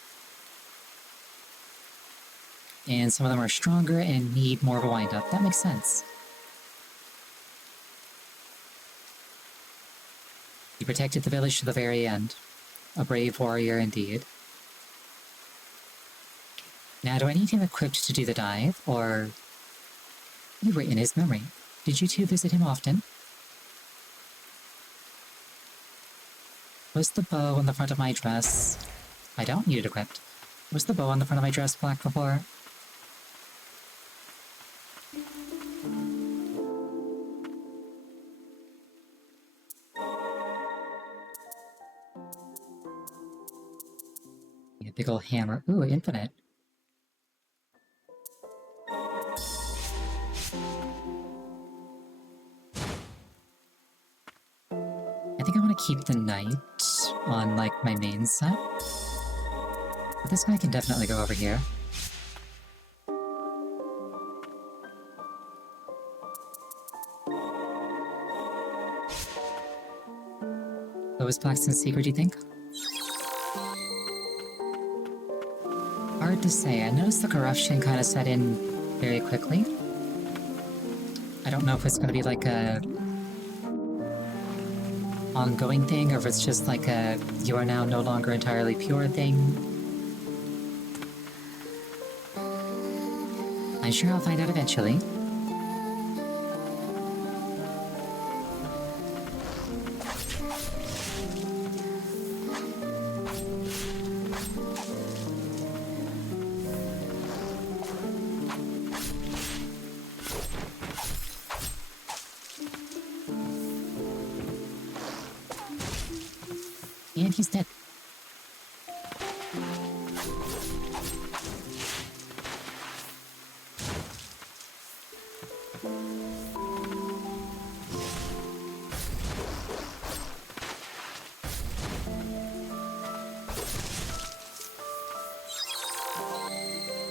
And some of them are stronger and need more of a wind-up. That makes sense. He protected the village to the very end. A brave warrior indeed. Now, do I need him equipped to do the dive, or... You were in his memory. Did you two visit him often? Was the bow on the front of my dress... I don't need it equipped. Was the bow on the front of my dress black before? A big old hammer. Ooh, infinite. I think I want to keep the knight on, like, my main set. But this guy can definitely go over here. What was Blackson's secret, do you think? Hard to say. I noticed the corruption kind of set in very quickly. I don't know if it's going to be like a ongoing thing, or if it's just like a you are now no longer entirely pure thing. I'm sure I'll find out eventually. And he's dead.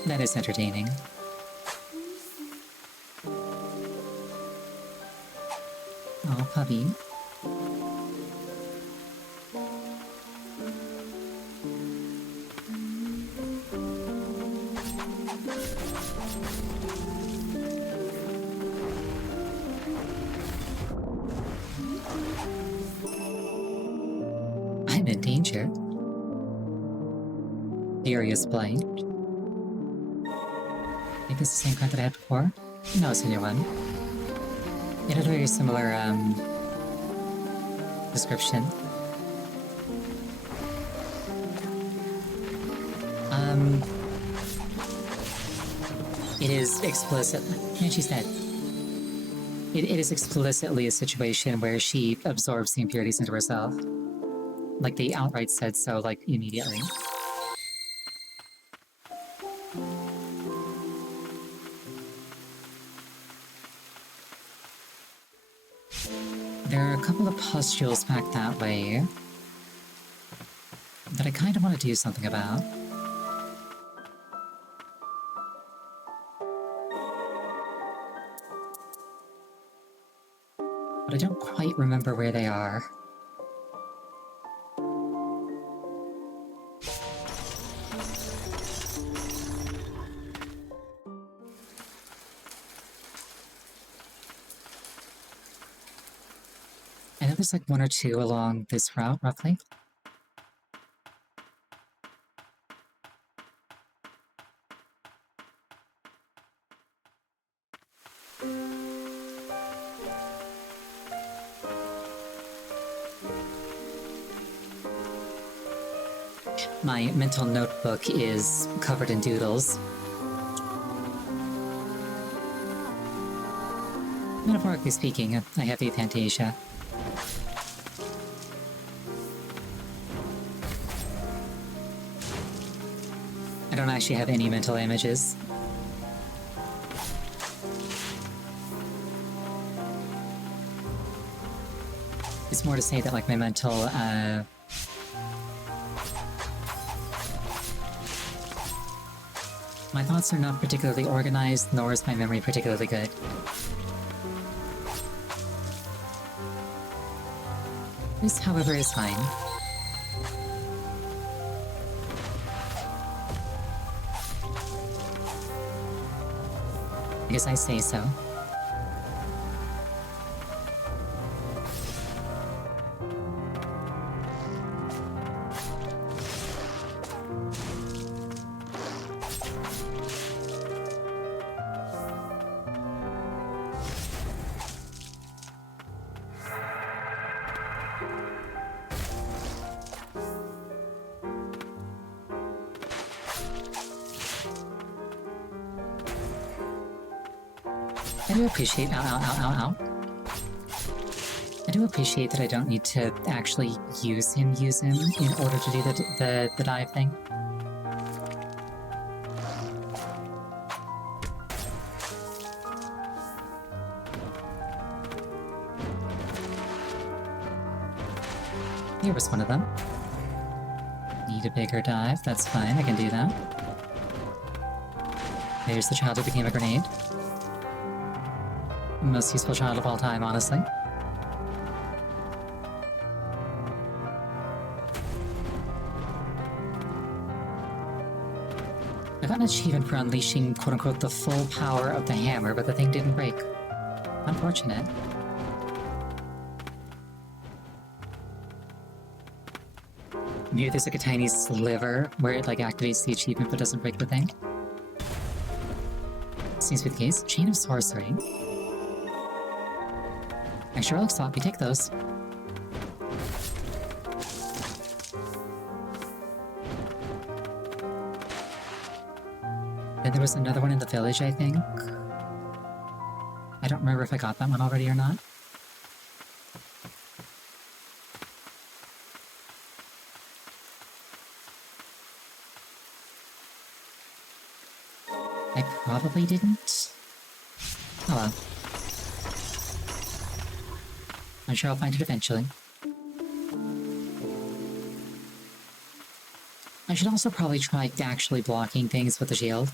That is entertaining. Oh, puppy. I'm in danger. Furious Blight. I think it's the same card that I had before? No, it's a new one. It had a very similar, description. It is explicit. And she's dead. It is explicitly a situation where she absorbs the impurities into herself. Like, they outright said so, like, immediately. There are a couple of pustules back that way that I kind of want to do something about. But I don't quite remember where they are. I know there's like one or two along this route, roughly. My mental notebook is covered in doodles. Metaphorically speaking, I have aphantasia. I don't actually have any mental images. It's more to say that, like, my mental, my thoughts are not particularly organized, nor is my memory particularly good. This, however, is fine. Because I say so. I do appreciate ow. I do appreciate that I don't need to actually use him in order to do the dive thing. Here was one of them. Need a bigger dive, that's fine, I can do that. There's the child who became a grenade. Most useful child of all time, honestly. I got an achievement for unleashing, quote-unquote, the full power of the hammer, but the thing didn't break. Unfortunate. Maybe there's like a tiny sliver where it like activates the achievement but doesn't break the thing. Seems to be the case. Chain of Sorcery. Extra relic slot, we take those. Then there was another one in the village, I think. I don't remember if I got that one already or not. I probably didn't. Oh well. I'm sure I'll find it eventually. I should also probably try actually blocking things with the shield.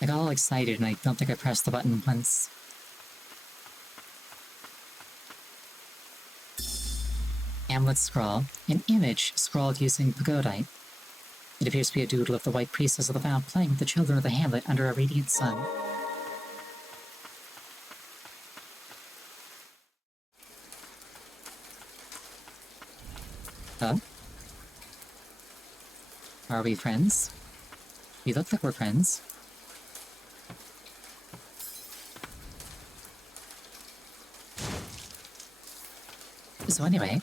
I got all excited and I don't think I pressed the button once. Hamlet scrawl. An image scrawled using pagodite. It appears to be a doodle of the white priestess of the vow playing with the children of the hamlet under a radiant sun. Oh? Are we friends? We look like we're friends. So anyway...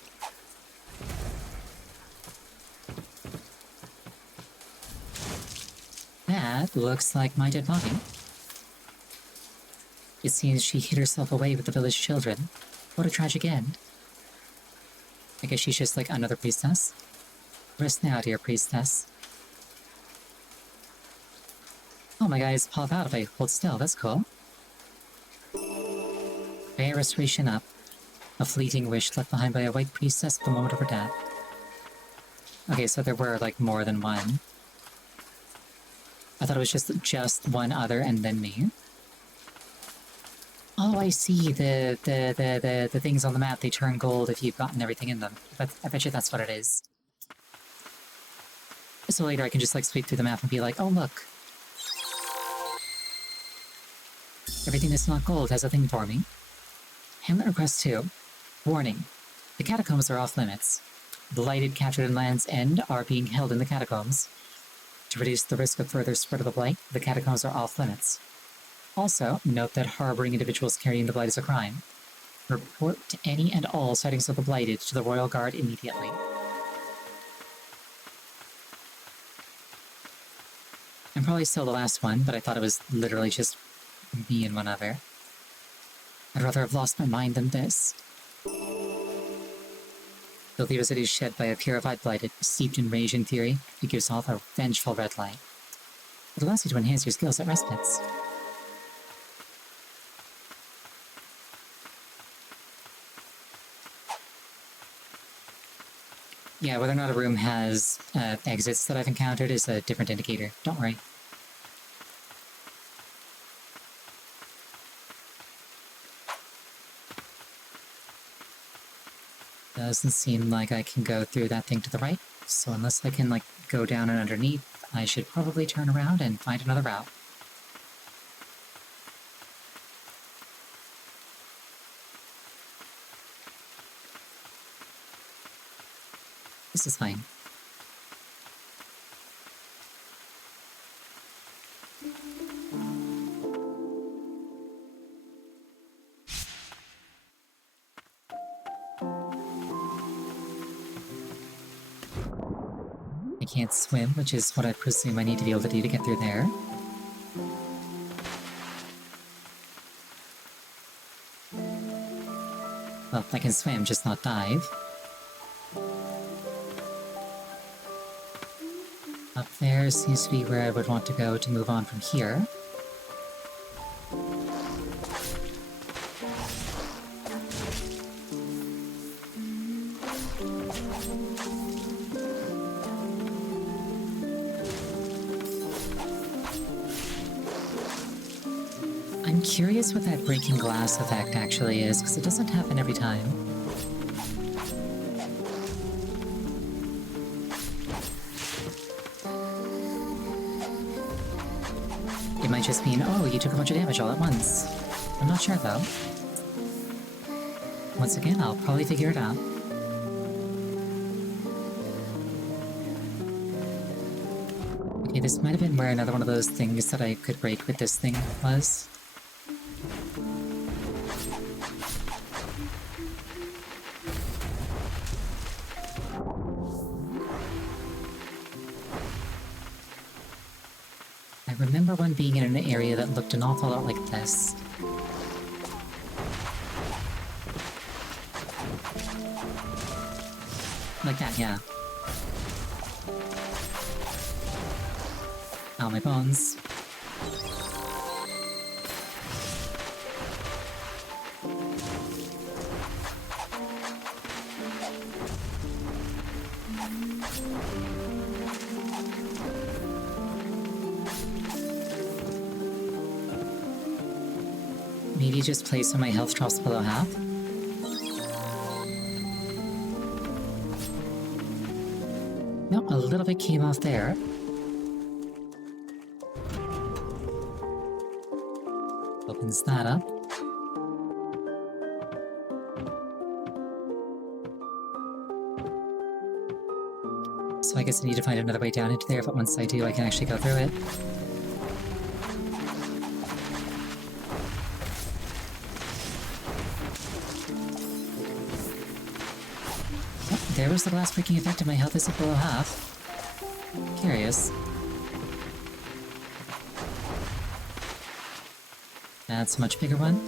that looks like my dead body. It seems she hid herself away with the village children. What a tragic end. I guess she's just like another priestess. Rest now, dear priestess. Oh, my guys pop out if I hold still, that's cool. Bear restoration up. A fleeting wish left behind by a white priestess at the moment of her death. Okay, so there were, like, more than one. I thought it was just one other and then me. Oh, I see. The things on the map, they turn gold if you've gotten everything in them. But I bet you that's what it is. So later I can just, like, sweep through the map and be like, oh, look. Everything that's not gold has a thing for me. Hamlet request 2. Warning. The catacombs are off limits. The blighted captured in Land's End are being held in the catacombs. To reduce the risk of further spread of the blight, the catacombs are off limits. Also, note that harboring individuals carrying the blight is a crime. Report to any and all sightings of the blighted to the Royal Guard immediately. I'm probably still the last one, but I thought it was literally just me and one other. I'd rather have lost my mind than this. Filthy residues shed by a purified blighted, steeped in rage and fury, it gives off a vengeful red light. It allows you to enhance your skills at respites. Yeah, whether or not a room has exits that I've encountered is a different indicator. Don't worry. Doesn't seem like I can go through that thing to the right, so unless I can, like, go down and underneath, I should probably turn around and find another route. This is fine. I can't swim, which is what I presume I need to be able to do to get through there. Well, I can swim, just not dive. Up there seems to be where I would want to go to move on from here. I'm curious what that breaking glass effect actually is, because it doesn't happen every time. It might just mean, oh, you took a bunch of damage all at once. I'm not sure, though. Once again, I'll probably figure it out. Okay, this might have been where another one of those things that I could break with this thing was. I remember one being in an area that looked an awful lot like this. Like that, yeah. Ow, my bones. Maybe just place when my health drops below half? No, a little bit came off there. Opens that up. So I guess I need to find another way down into there, but once I do, I can actually go through it. Oh, there was the glass breaking effect of my health is below half. Curious. That's a much bigger one.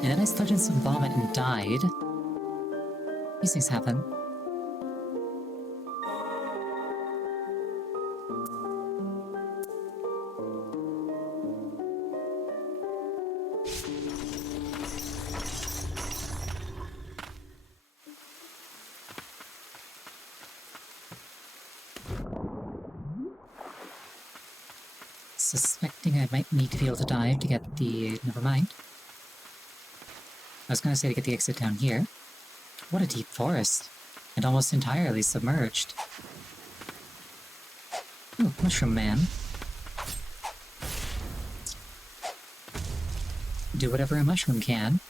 And then I started in some vomit and died. These things happen. Suspecting I might need to be able to dive to get the... never mind. I was gonna say to get the exit down here. What a deep forest. And almost entirely submerged. Ooh, Mushroom Man. Do whatever a mushroom can.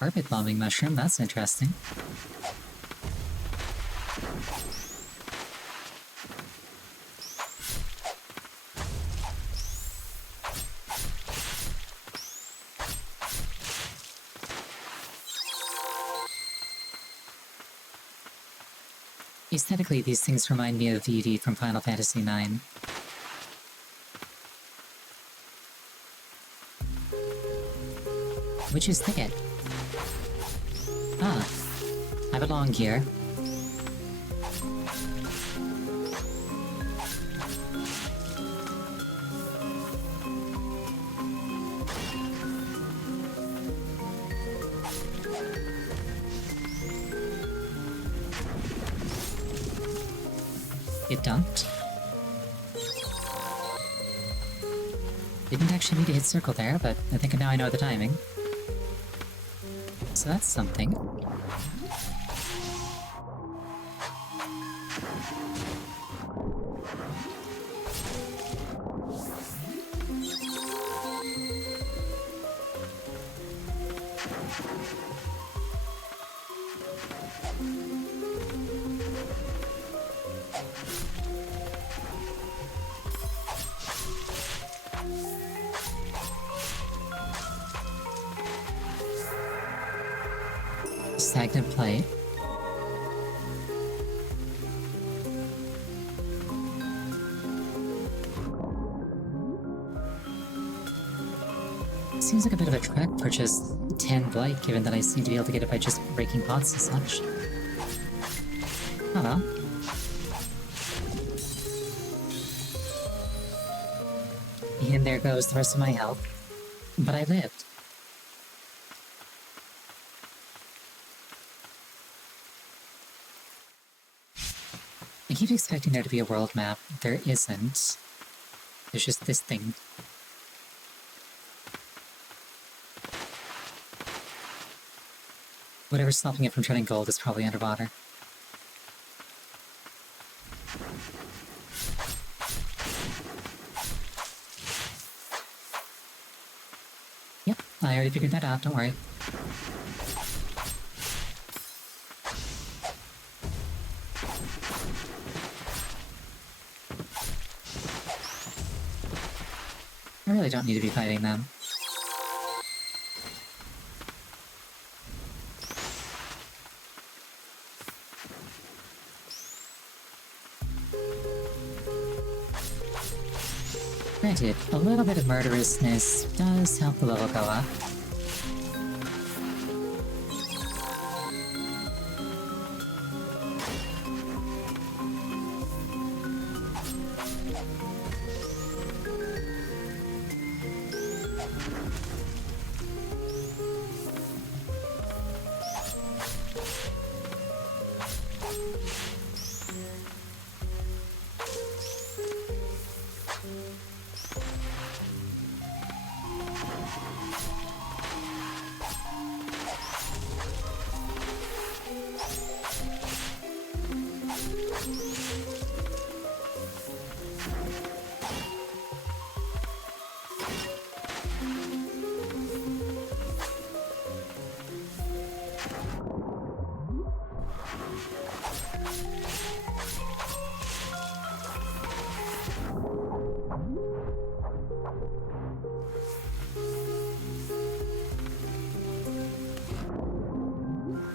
Carpet bombing mushroom, that's interesting. Aesthetically, these things remind me of VD from Final Fantasy IX. Witch's Thicket. Ah, I belong here. It dumped. Didn't actually need to hit circle there, but I think now I know the timing. So that's something. Stagnant play. Seems like a bit of a trek for just 10 blight, given that I seem to be able to get it by just breaking pots and such. Oh well. And there goes the rest of my health. But I lived. keep expecting there to be a world map. There isn't. There's just this thing. Whatever's stopping it from turning gold is probably underwater. Yep, I already figured that out, don't worry. I really don't need to be fighting them. Granted, a little bit of murderousness does help the level go up.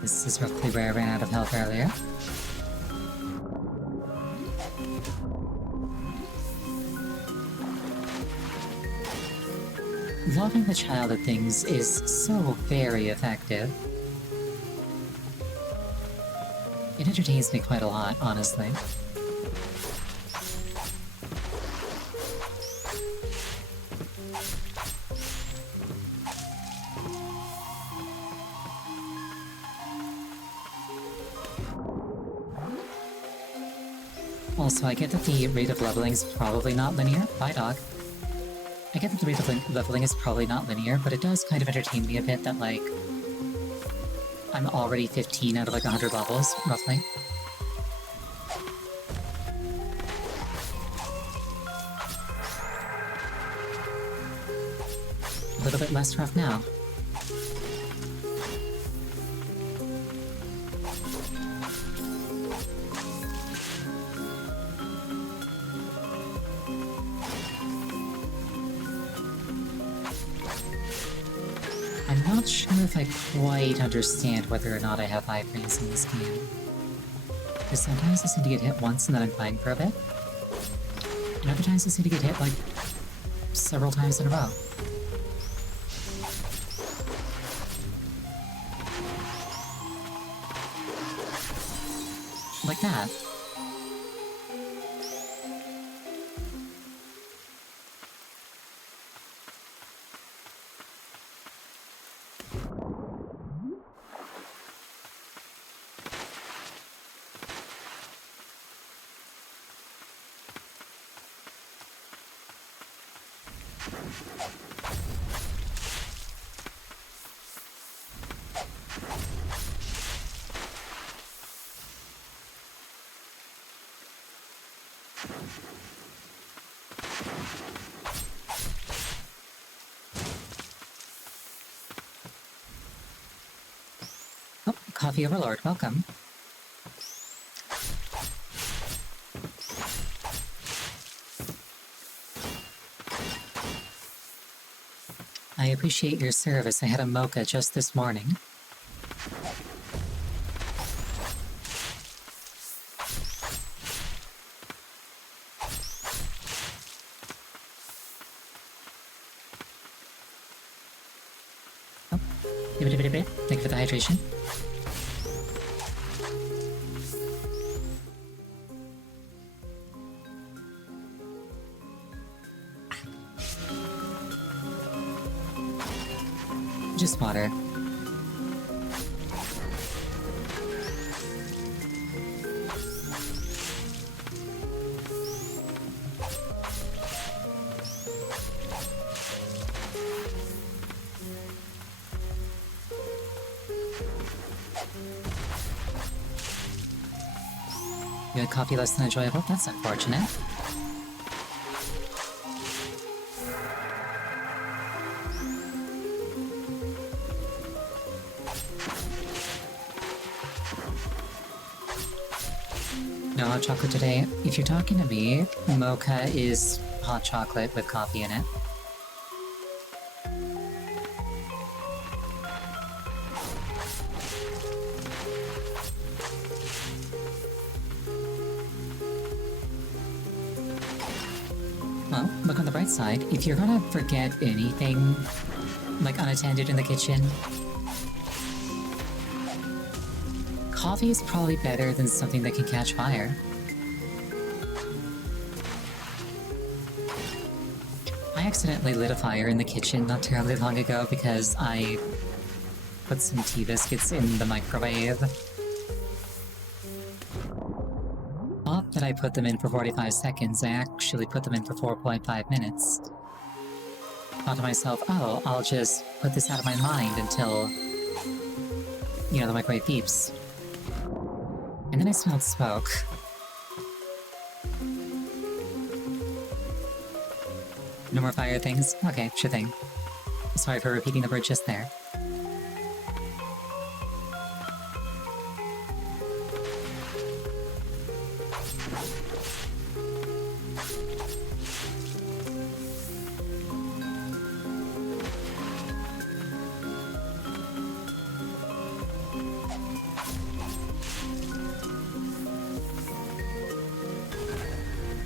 This is roughly where I ran out of health earlier. Loving the child at things is so very effective. It entertains me quite a lot, honestly. Also, I get that the rate of leveling is probably not linear. Bye, dog. I get that the rate of leveling is probably not linear, but it does kind of entertain me a bit that, like, I'm already 15 out of, like, 100 levels, roughly. A little bit less rough now. I'm not sure if I quite understand whether or not I have high frames in this game. Because sometimes I seem to get hit once and then I'm fine for a bit. And other times I seem to get hit, like, several times in a row. Like that. Oh, Coffee Overlord, welcome. I appreciate your service. I had a mocha just this morning. Oh, thank you for the hydration. Just water. You had coffee less than enjoyable? That's unfortunate. No hot chocolate today. If you're talking to me, mocha is hot chocolate with coffee in it. Well, look on the bright side. If you're gonna forget anything, like unattended in the kitchen, coffee is probably better than something that can catch fire. I accidentally lit a fire in the kitchen not terribly long ago because I put some tea biscuits in the microwave. Not that I put them in for 45 seconds, I actually put them in for 4.5 minutes. Thought to myself, oh, I'll just put this out of my mind until, you know, the microwave beeps. And then I smelled smoke. No more fire things? Okay, sure thing. Sorry for repeating the word just there.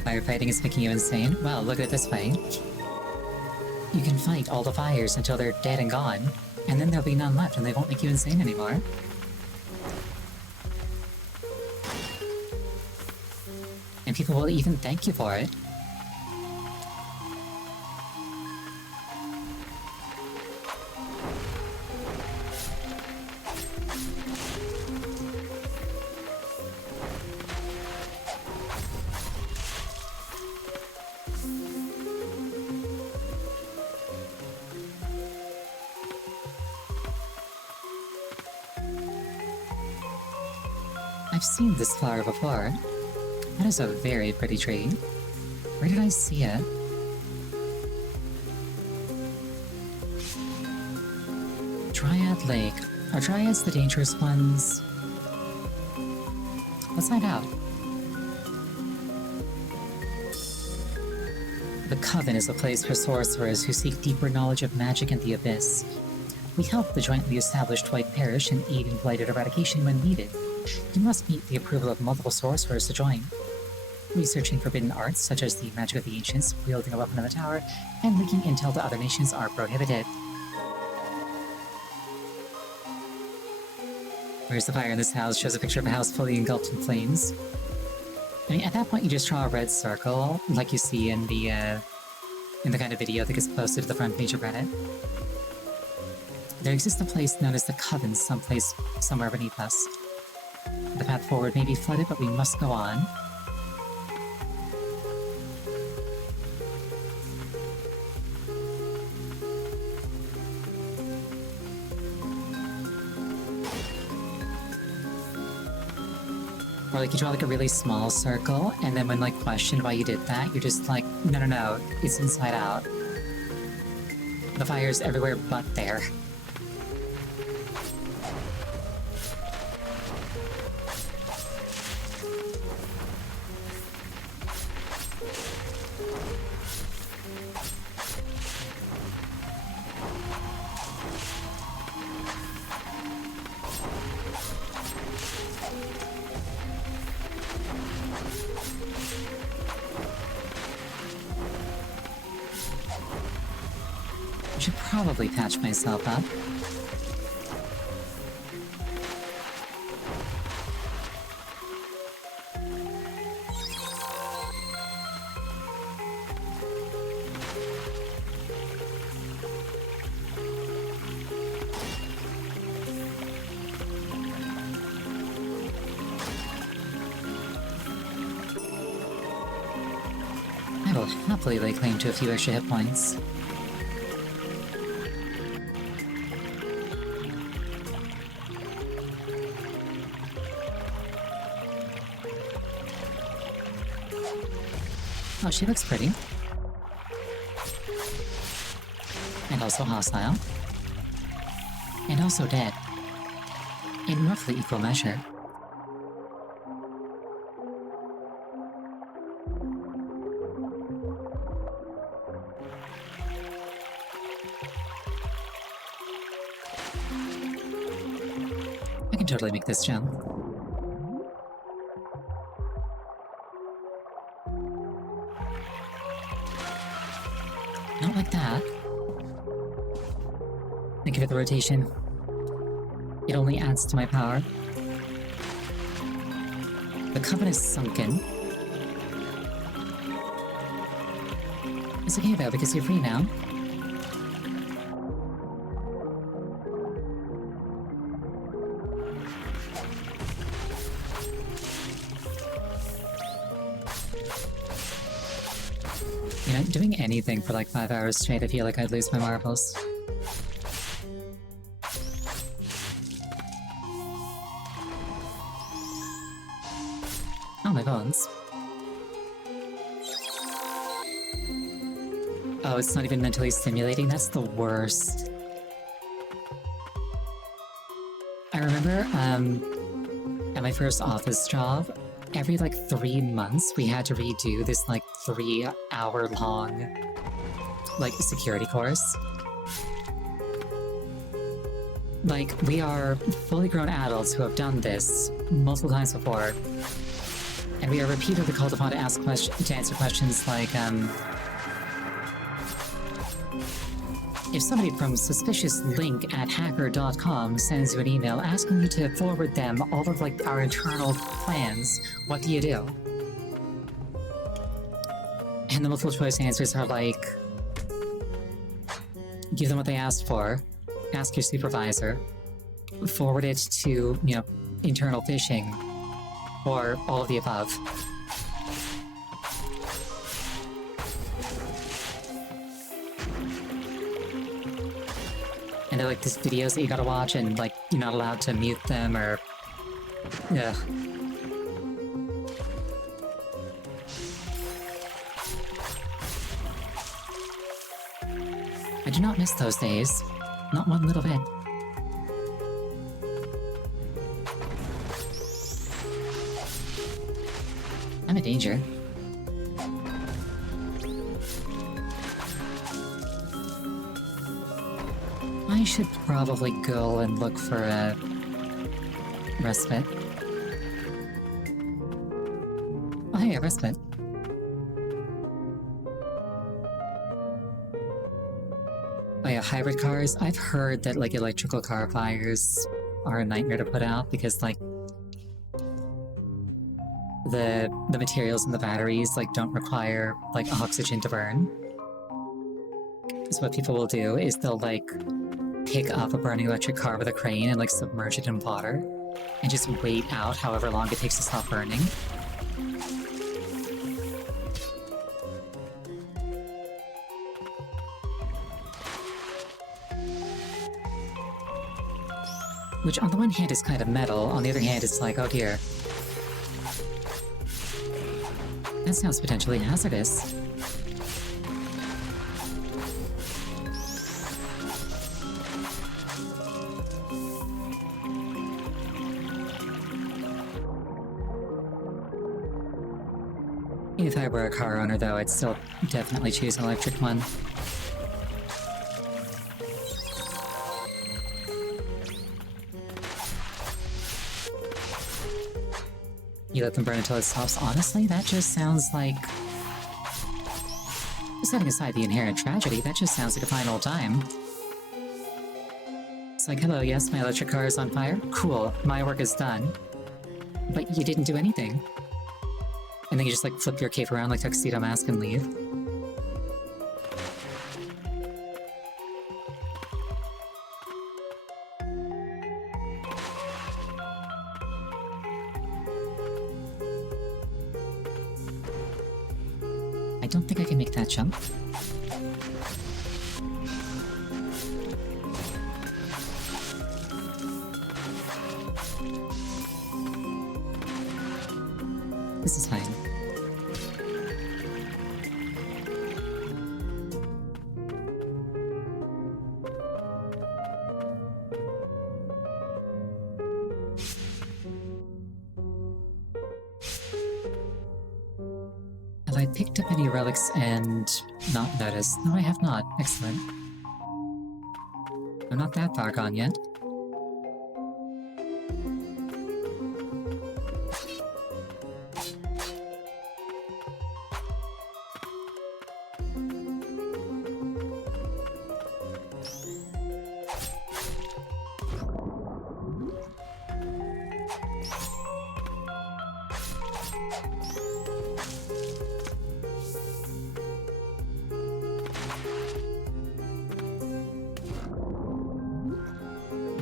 Firefighting is making you insane? Well, look at it this way. You can fight all the fires until they're dead and gone, and then there'll be none left and they won't make you insane anymore. And people will even thank you for it. I've seen this flower before. That is a very pretty tree. Where did I see it? Dryad Lake. Are dryads the dangerous ones? Let's find out. The Coven is a place for sorcerers who seek deeper knowledge of magic and the Abyss. We help the jointly established White Parish and aid in blighted eradication when needed. You must meet the approval of multiple sorcerers to join. Researching forbidden arts, such as the magic of the ancients, wielding a weapon in the tower, and leaking intel to other nations are prohibited. Where's the fire in this house? Shows a picture of a house fully engulfed in flames. I mean, at that point you just draw a red circle, like you see in the kind of video that gets posted to the front page of Reddit. There exists a place known as the Coven someplace somewhere beneath us. The path forward may be flooded, but we must go on. Or like you draw like a really small circle, and then when like questioned why you did that, you're just like, no, it's inside out. The fire's everywhere but there. I should probably patch myself up. I will happily lay claim to a few extra hit points. Oh, she looks pretty. And also hostile. And also dead. In roughly equal measure. I can totally make this jump. Not like that. Thank you for the rotation. It only adds to my power. The coven is sunken. It's okay though, because you're free now. You know, doing anything for like 5 hours straight, I feel like I'd lose my marbles. Oh, my bones. Oh, it's not even mentally stimulating? That's the worst. I remember, at my first office job, every like 3 months we had to redo this like 3-hour-long like security course. Like, we are fully grown adults who have done this multiple times before, and we are repeatedly called upon to answer questions like, if somebody from suspicious link at hacker.com sends you an email asking you to forward them all of like our internal plans, what do you do? And the multiple choice answers are like, give them what they asked for, ask your supervisor, forward it to, you know, internal phishing, or all of the above. And they're like these videos that you gotta watch, and like you're not allowed to mute them or... Ugh. I do not miss those days. Not one little bit. I'm a danger. I should probably go and look for a respite. Oh hey, a respite. Oh yeah, hybrid cars. I've heard that like electrical car fires are a nightmare to put out because like the materials in the batteries like don't require like oxygen to burn. So what people will do is they'll like pick up a burning electric car with a crane and like submerge it in water and just wait out however long it takes to stop burning. Which on the one hand is kind of metal, on the other hand it's like, oh dear. That sounds potentially hazardous. If I were a car owner though, I'd still definitely choose an electric one. You let them burn until it stops. Honestly, that just sounds like... Setting aside the inherent tragedy, that just sounds like a fine old time. It's like, hello, yes, my electric car is on fire. Cool, my work is done. But you didn't do anything. And then you just like flip your cape around like Tuxedo Mask and leave. I don't think I can make that jump. This is fine. I picked up any relics and not noticed? No, I have not. Excellent. I'm not that far gone yet.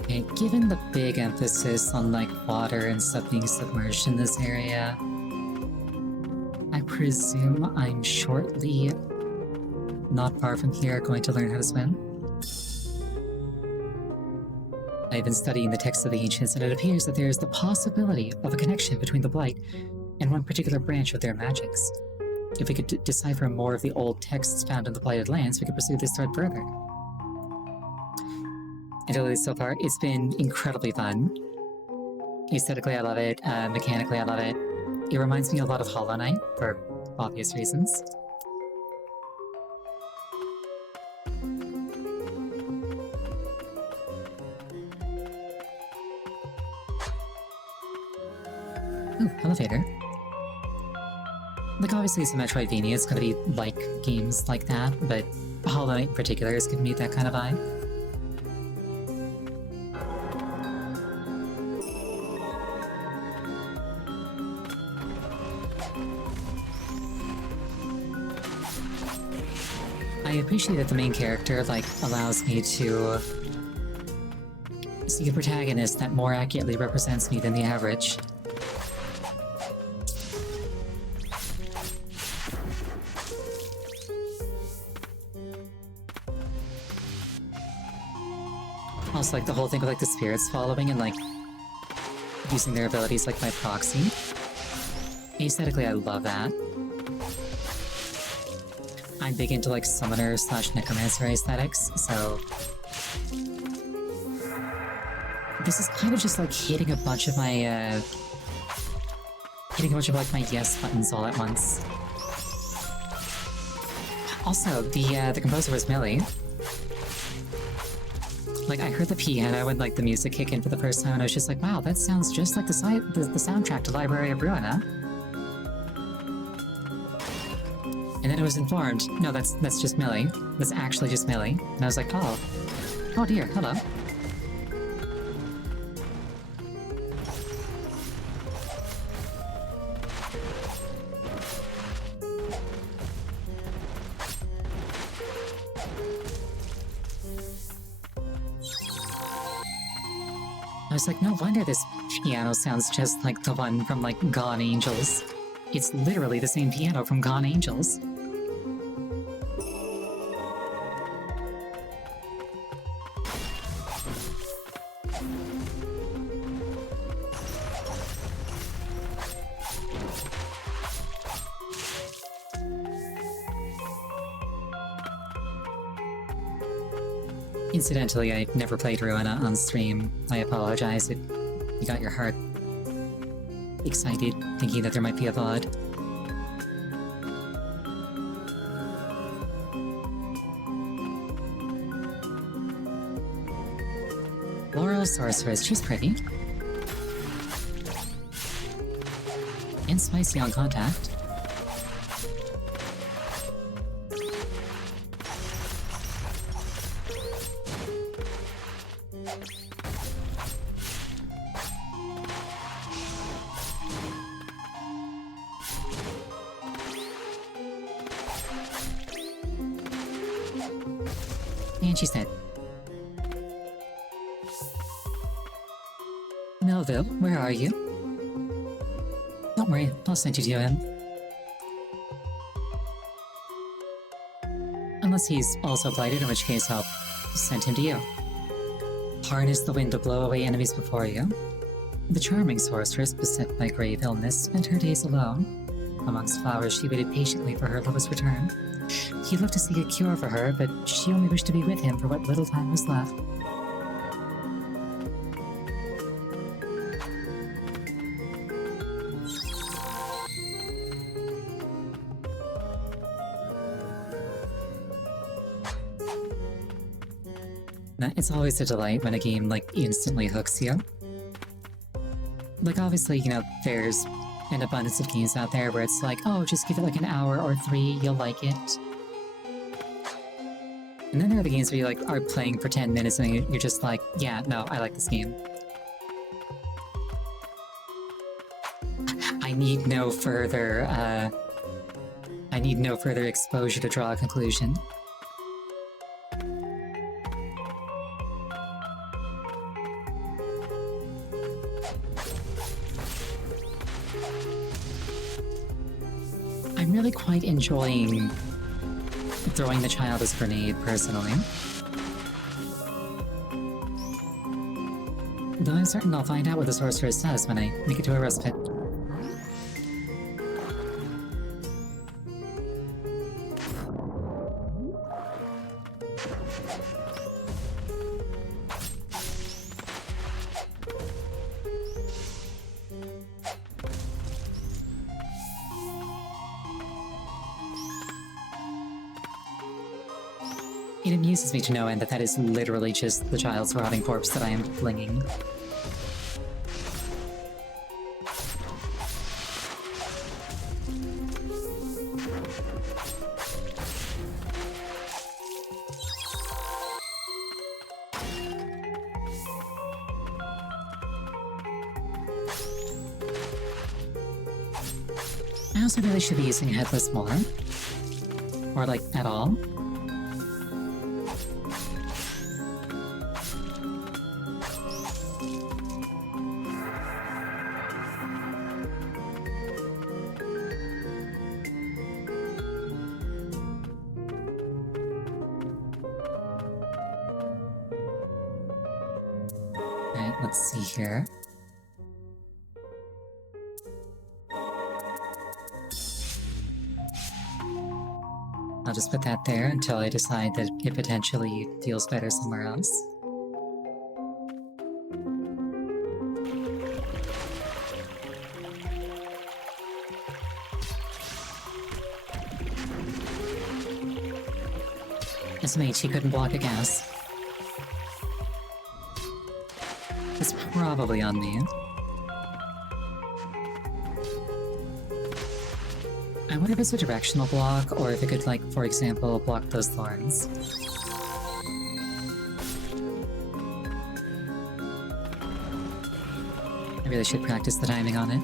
Okay, given the big emphasis on like water and stuff being submerged in this area, I presume I'm shortly, not far from here, going to learn how to swim. I've been studying the texts of the ancients, and it appears that there is the possibility of a connection between the Blight and one particular branch of their magics. If we could decipher more of the old texts found in the Blighted Lands, we could pursue this thread further. And at least so far, it's been incredibly fun. Aesthetically, I love it. Mechanically, I love it. It reminds me a lot of Hollow Knight, for obvious reasons. Ooh, elevator. Like, obviously, it's a Metroidvania. It's gonna be like games like that, but Hollow Knight in particular is giving me that kind of vibe. I appreciate that the main character, like, allows me to see a protagonist that more accurately represents me than the average. Also, like, the whole thing with, like, the spirits following and, like, using their abilities, like, by proxy. Aesthetically, I love that. I'm big into, like, summoner / necromancer aesthetics, so this is kind of just, like, hitting a bunch of my, like, my yes buttons all at once. Also, the composer was Millie. Like, I heard the piano and, like, the music kick in for the first time, and I was just like, wow, that sounds just like the soundtrack to Library of Ruina. And then I was informed, no, that's just Millie. That's actually just Millie. And I was like, oh. Oh dear, hello. I was like, no wonder this piano sounds just like the one from, like, Gone Angels. It's literally the same piano from Gone Angels. Incidentally, I never played Ruina on stream. I apologize if you got your heart excited, thinking that there might be a VOD. Laurel Sorceress, she's pretty. And spicy on contact. And she's dead. Melville, where are you? Don't worry, I'll send you to him. Unless he's also blighted, in which case I'll send him to you. Harness the wind to blow away enemies before you. The charming sorceress, beset by grave illness, spent her days alone. Amongst flowers, she waited patiently for her lover's return. He loved to seek a cure for her, but she only wished to be with him for what little time was left. It's always a delight when a game, like, instantly hooks you. Like, obviously, you know, there's an abundance of games out there where it's like, oh, just give it like an hour or 3, you'll like it. And then there are the games where you, like, are playing for 10 minutes and you're just like, yeah, no, I like this game. I need no further exposure to draw a conclusion. I'm really quite enjoying throwing the child as a grenade, personally. Though I'm certain I'll find out what the sorceress does when I make it to a rust pit. It amuses me to no end that that is literally just the child's rotting corpse that I am flinging. I also really should be using Headless more. Or, like, at all. Alright, let's see here. I'll just put that there until I decide that it potentially feels better somewhere else. As a mage, he couldn't block a gas. It's probably on me. I wonder if it's a directional block, or if it could, like, for example, block those thorns. I really should practice the timing on it.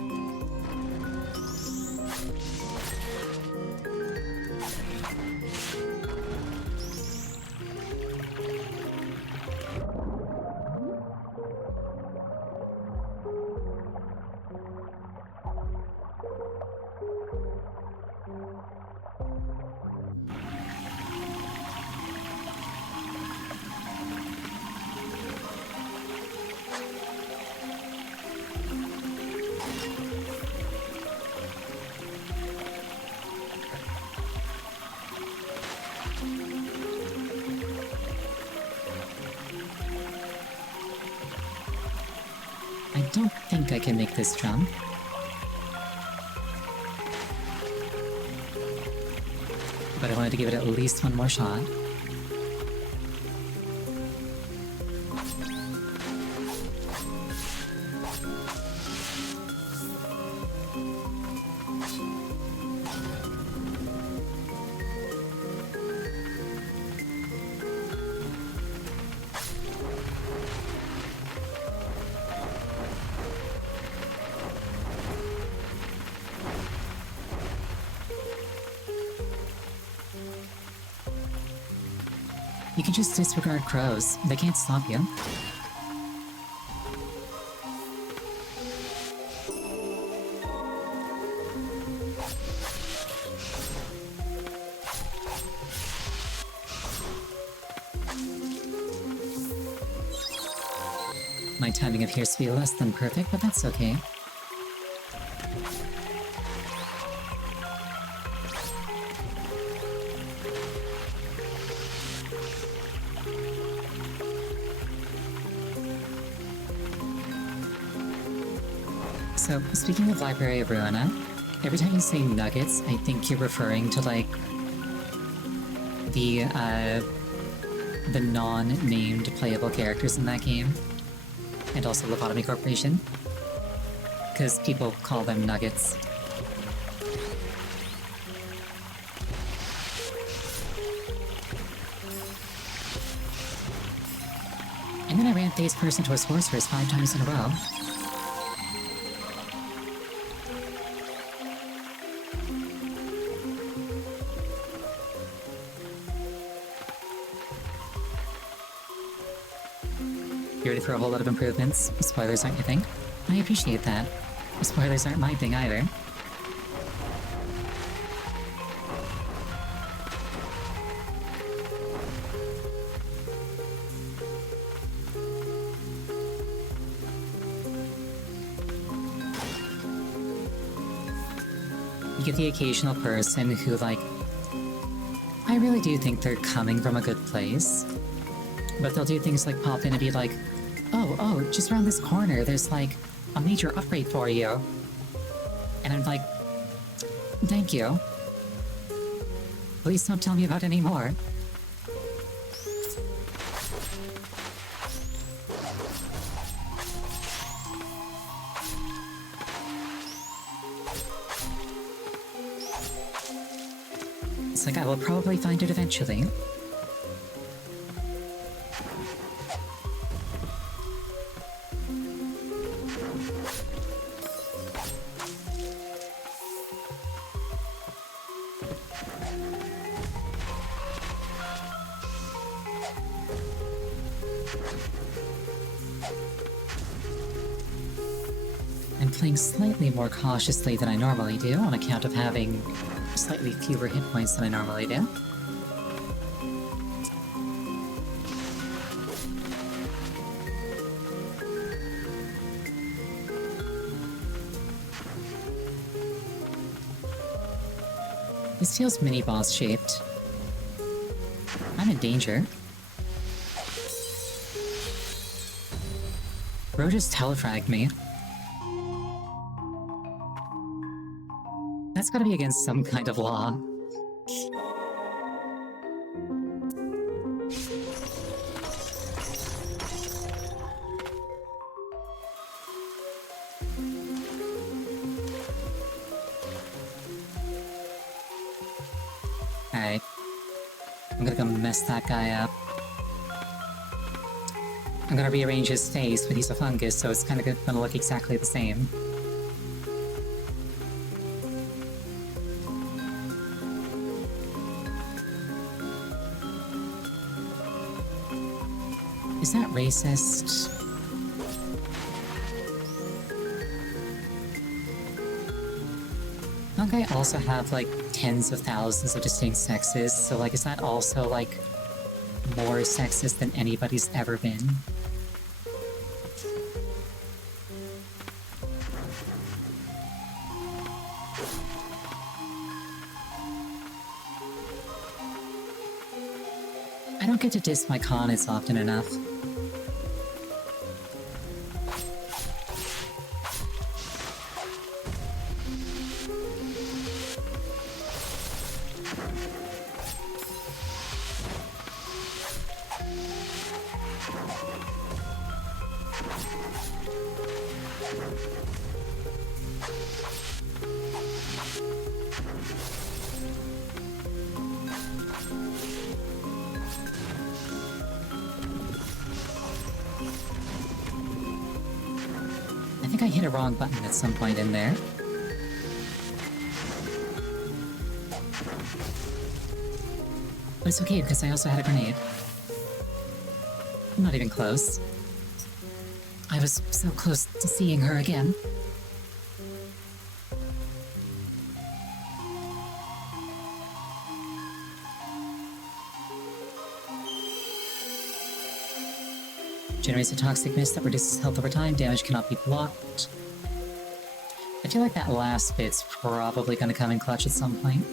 I don't think I can make this jump. But I wanted to give it at least one more shot. You can just disregard crows. They can't stop you. My timing appears to be less than perfect, but that's okay. So, speaking of Library of Ruina, every time you say nuggets, I think you're referring to, like, the the non-named playable characters in that game. And also Lobotomy Corporation. Because people call them nuggets. And then I ran face first into a sorceress 5 times in a row. You ready for a whole lot of improvements? Spoilers aren't your thing? I appreciate that. Spoilers aren't my thing either. You get the occasional person who, like, I really do think they're coming from a good place. But they'll do things like pop in and be like, oh, just around this corner, there's like a major upgrade for you. And I'm like, thank you. Please don't tell me about any more. It's like, I will probably find it eventually. I'm playing slightly more cautiously than I normally do on account of having slightly fewer hit points than I normally do. This feels mini-boss shaped. I'm in danger. Bro just telefragged me. That's gotta be against some kind of law. Alright. I'm gonna go mess that guy up. I'm gonna rearrange his face, but he's a fungus, so it's kinda gonna look exactly the same. Is that racist? Don't I also have, like, tens of thousands of distinct sexes? So, like, is that also, like, more sexist than anybody's ever been? I don't get to diss my cons often enough. I think I hit a wrong button at some point in there. But it's okay, because I also had a grenade. I'm not even close. I was so close to seeing her again. Generates a toxic mist that reduces health over time. Damage cannot be blocked. I feel like that last bit's probably going to come in clutch at some point.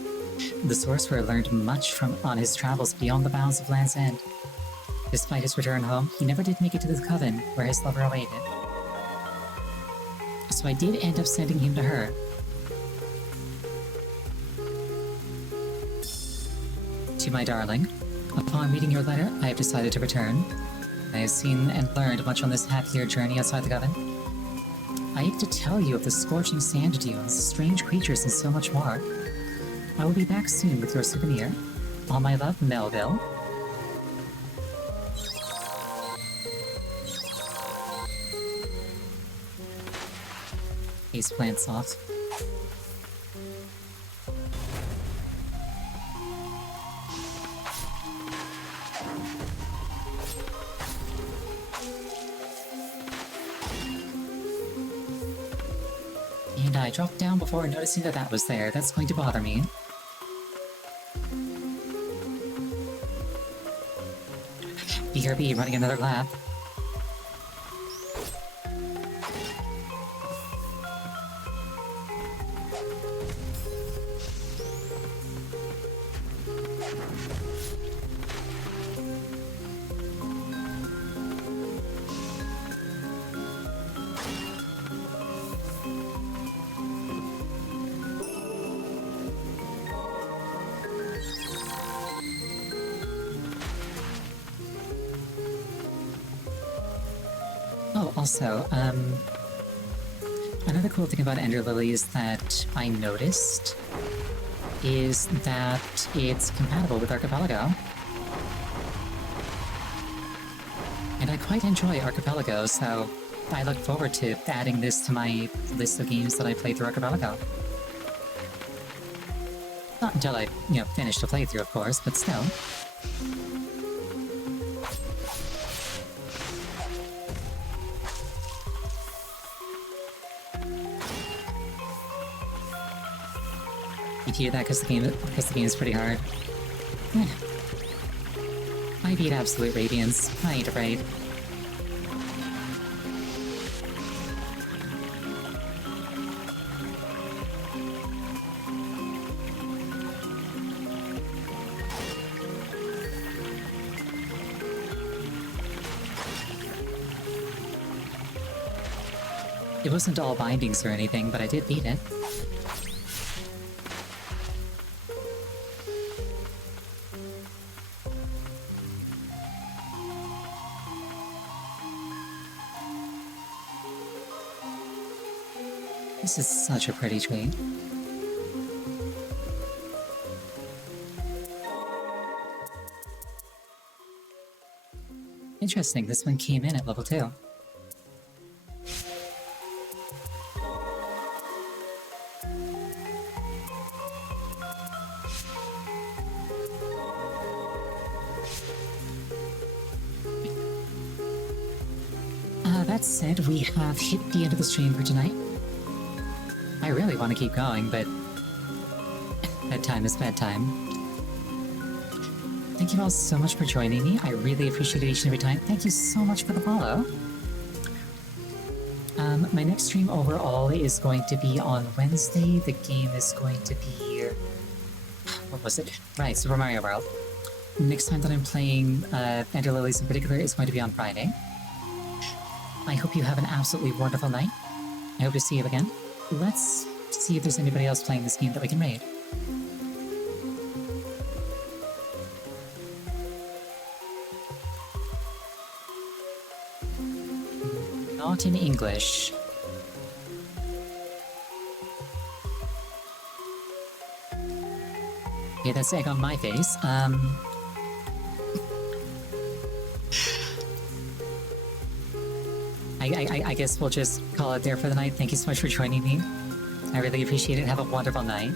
The sorcerer learned much on his travels beyond the bounds of Land's End. Despite his return home, he never did make it to the coven where his lover awaited. So I did end up sending him to her. To my darling. Upon reading your letter, I have decided to return. I have seen and learned much on this half-year journey outside the Coven. I ache to tell you of the scorching sand dunes, strange creatures, and so much more. I will be back soon with your souvenir. All my love, Melville. Ace plants off. And I dropped down before noticing that that was there. That's going to bother me. BRB running another lap. Oh, also, another cool thing about Ender Lilies that I noticed is that it's compatible with Archipelago. And I quite enjoy Archipelago, so I look forward to adding this to my list of games that I played through Archipelago. Not until I, finish the playthrough, of course, but still. You hear that because the game is pretty hard. I beat Absolute Radiance. I ain't afraid. It wasn't all bindings or anything, but I did beat it. This is such a pretty tree. Interesting, this one came in at level 2. That said, we have hit the end of the stream for tonight. I really want to keep going, but bedtime is bedtime. Thank you all so much for joining me. I really appreciate it each and every time. Thank you so much for the follow. My next stream overall is going to be on Wednesday. The game is going to be... what was it? Right, Super Mario World. Next time that I'm playing Ender Lilies in particular is going to be on Friday. I hope you have an absolutely wonderful night. I hope to see you again. Let's see if there's anybody else playing this game that we can raid. Not in English. Okay, that's egg on my face. I guess we'll just call it there for the night. Thank you so much for joining me. I really appreciate it. Have a wonderful night.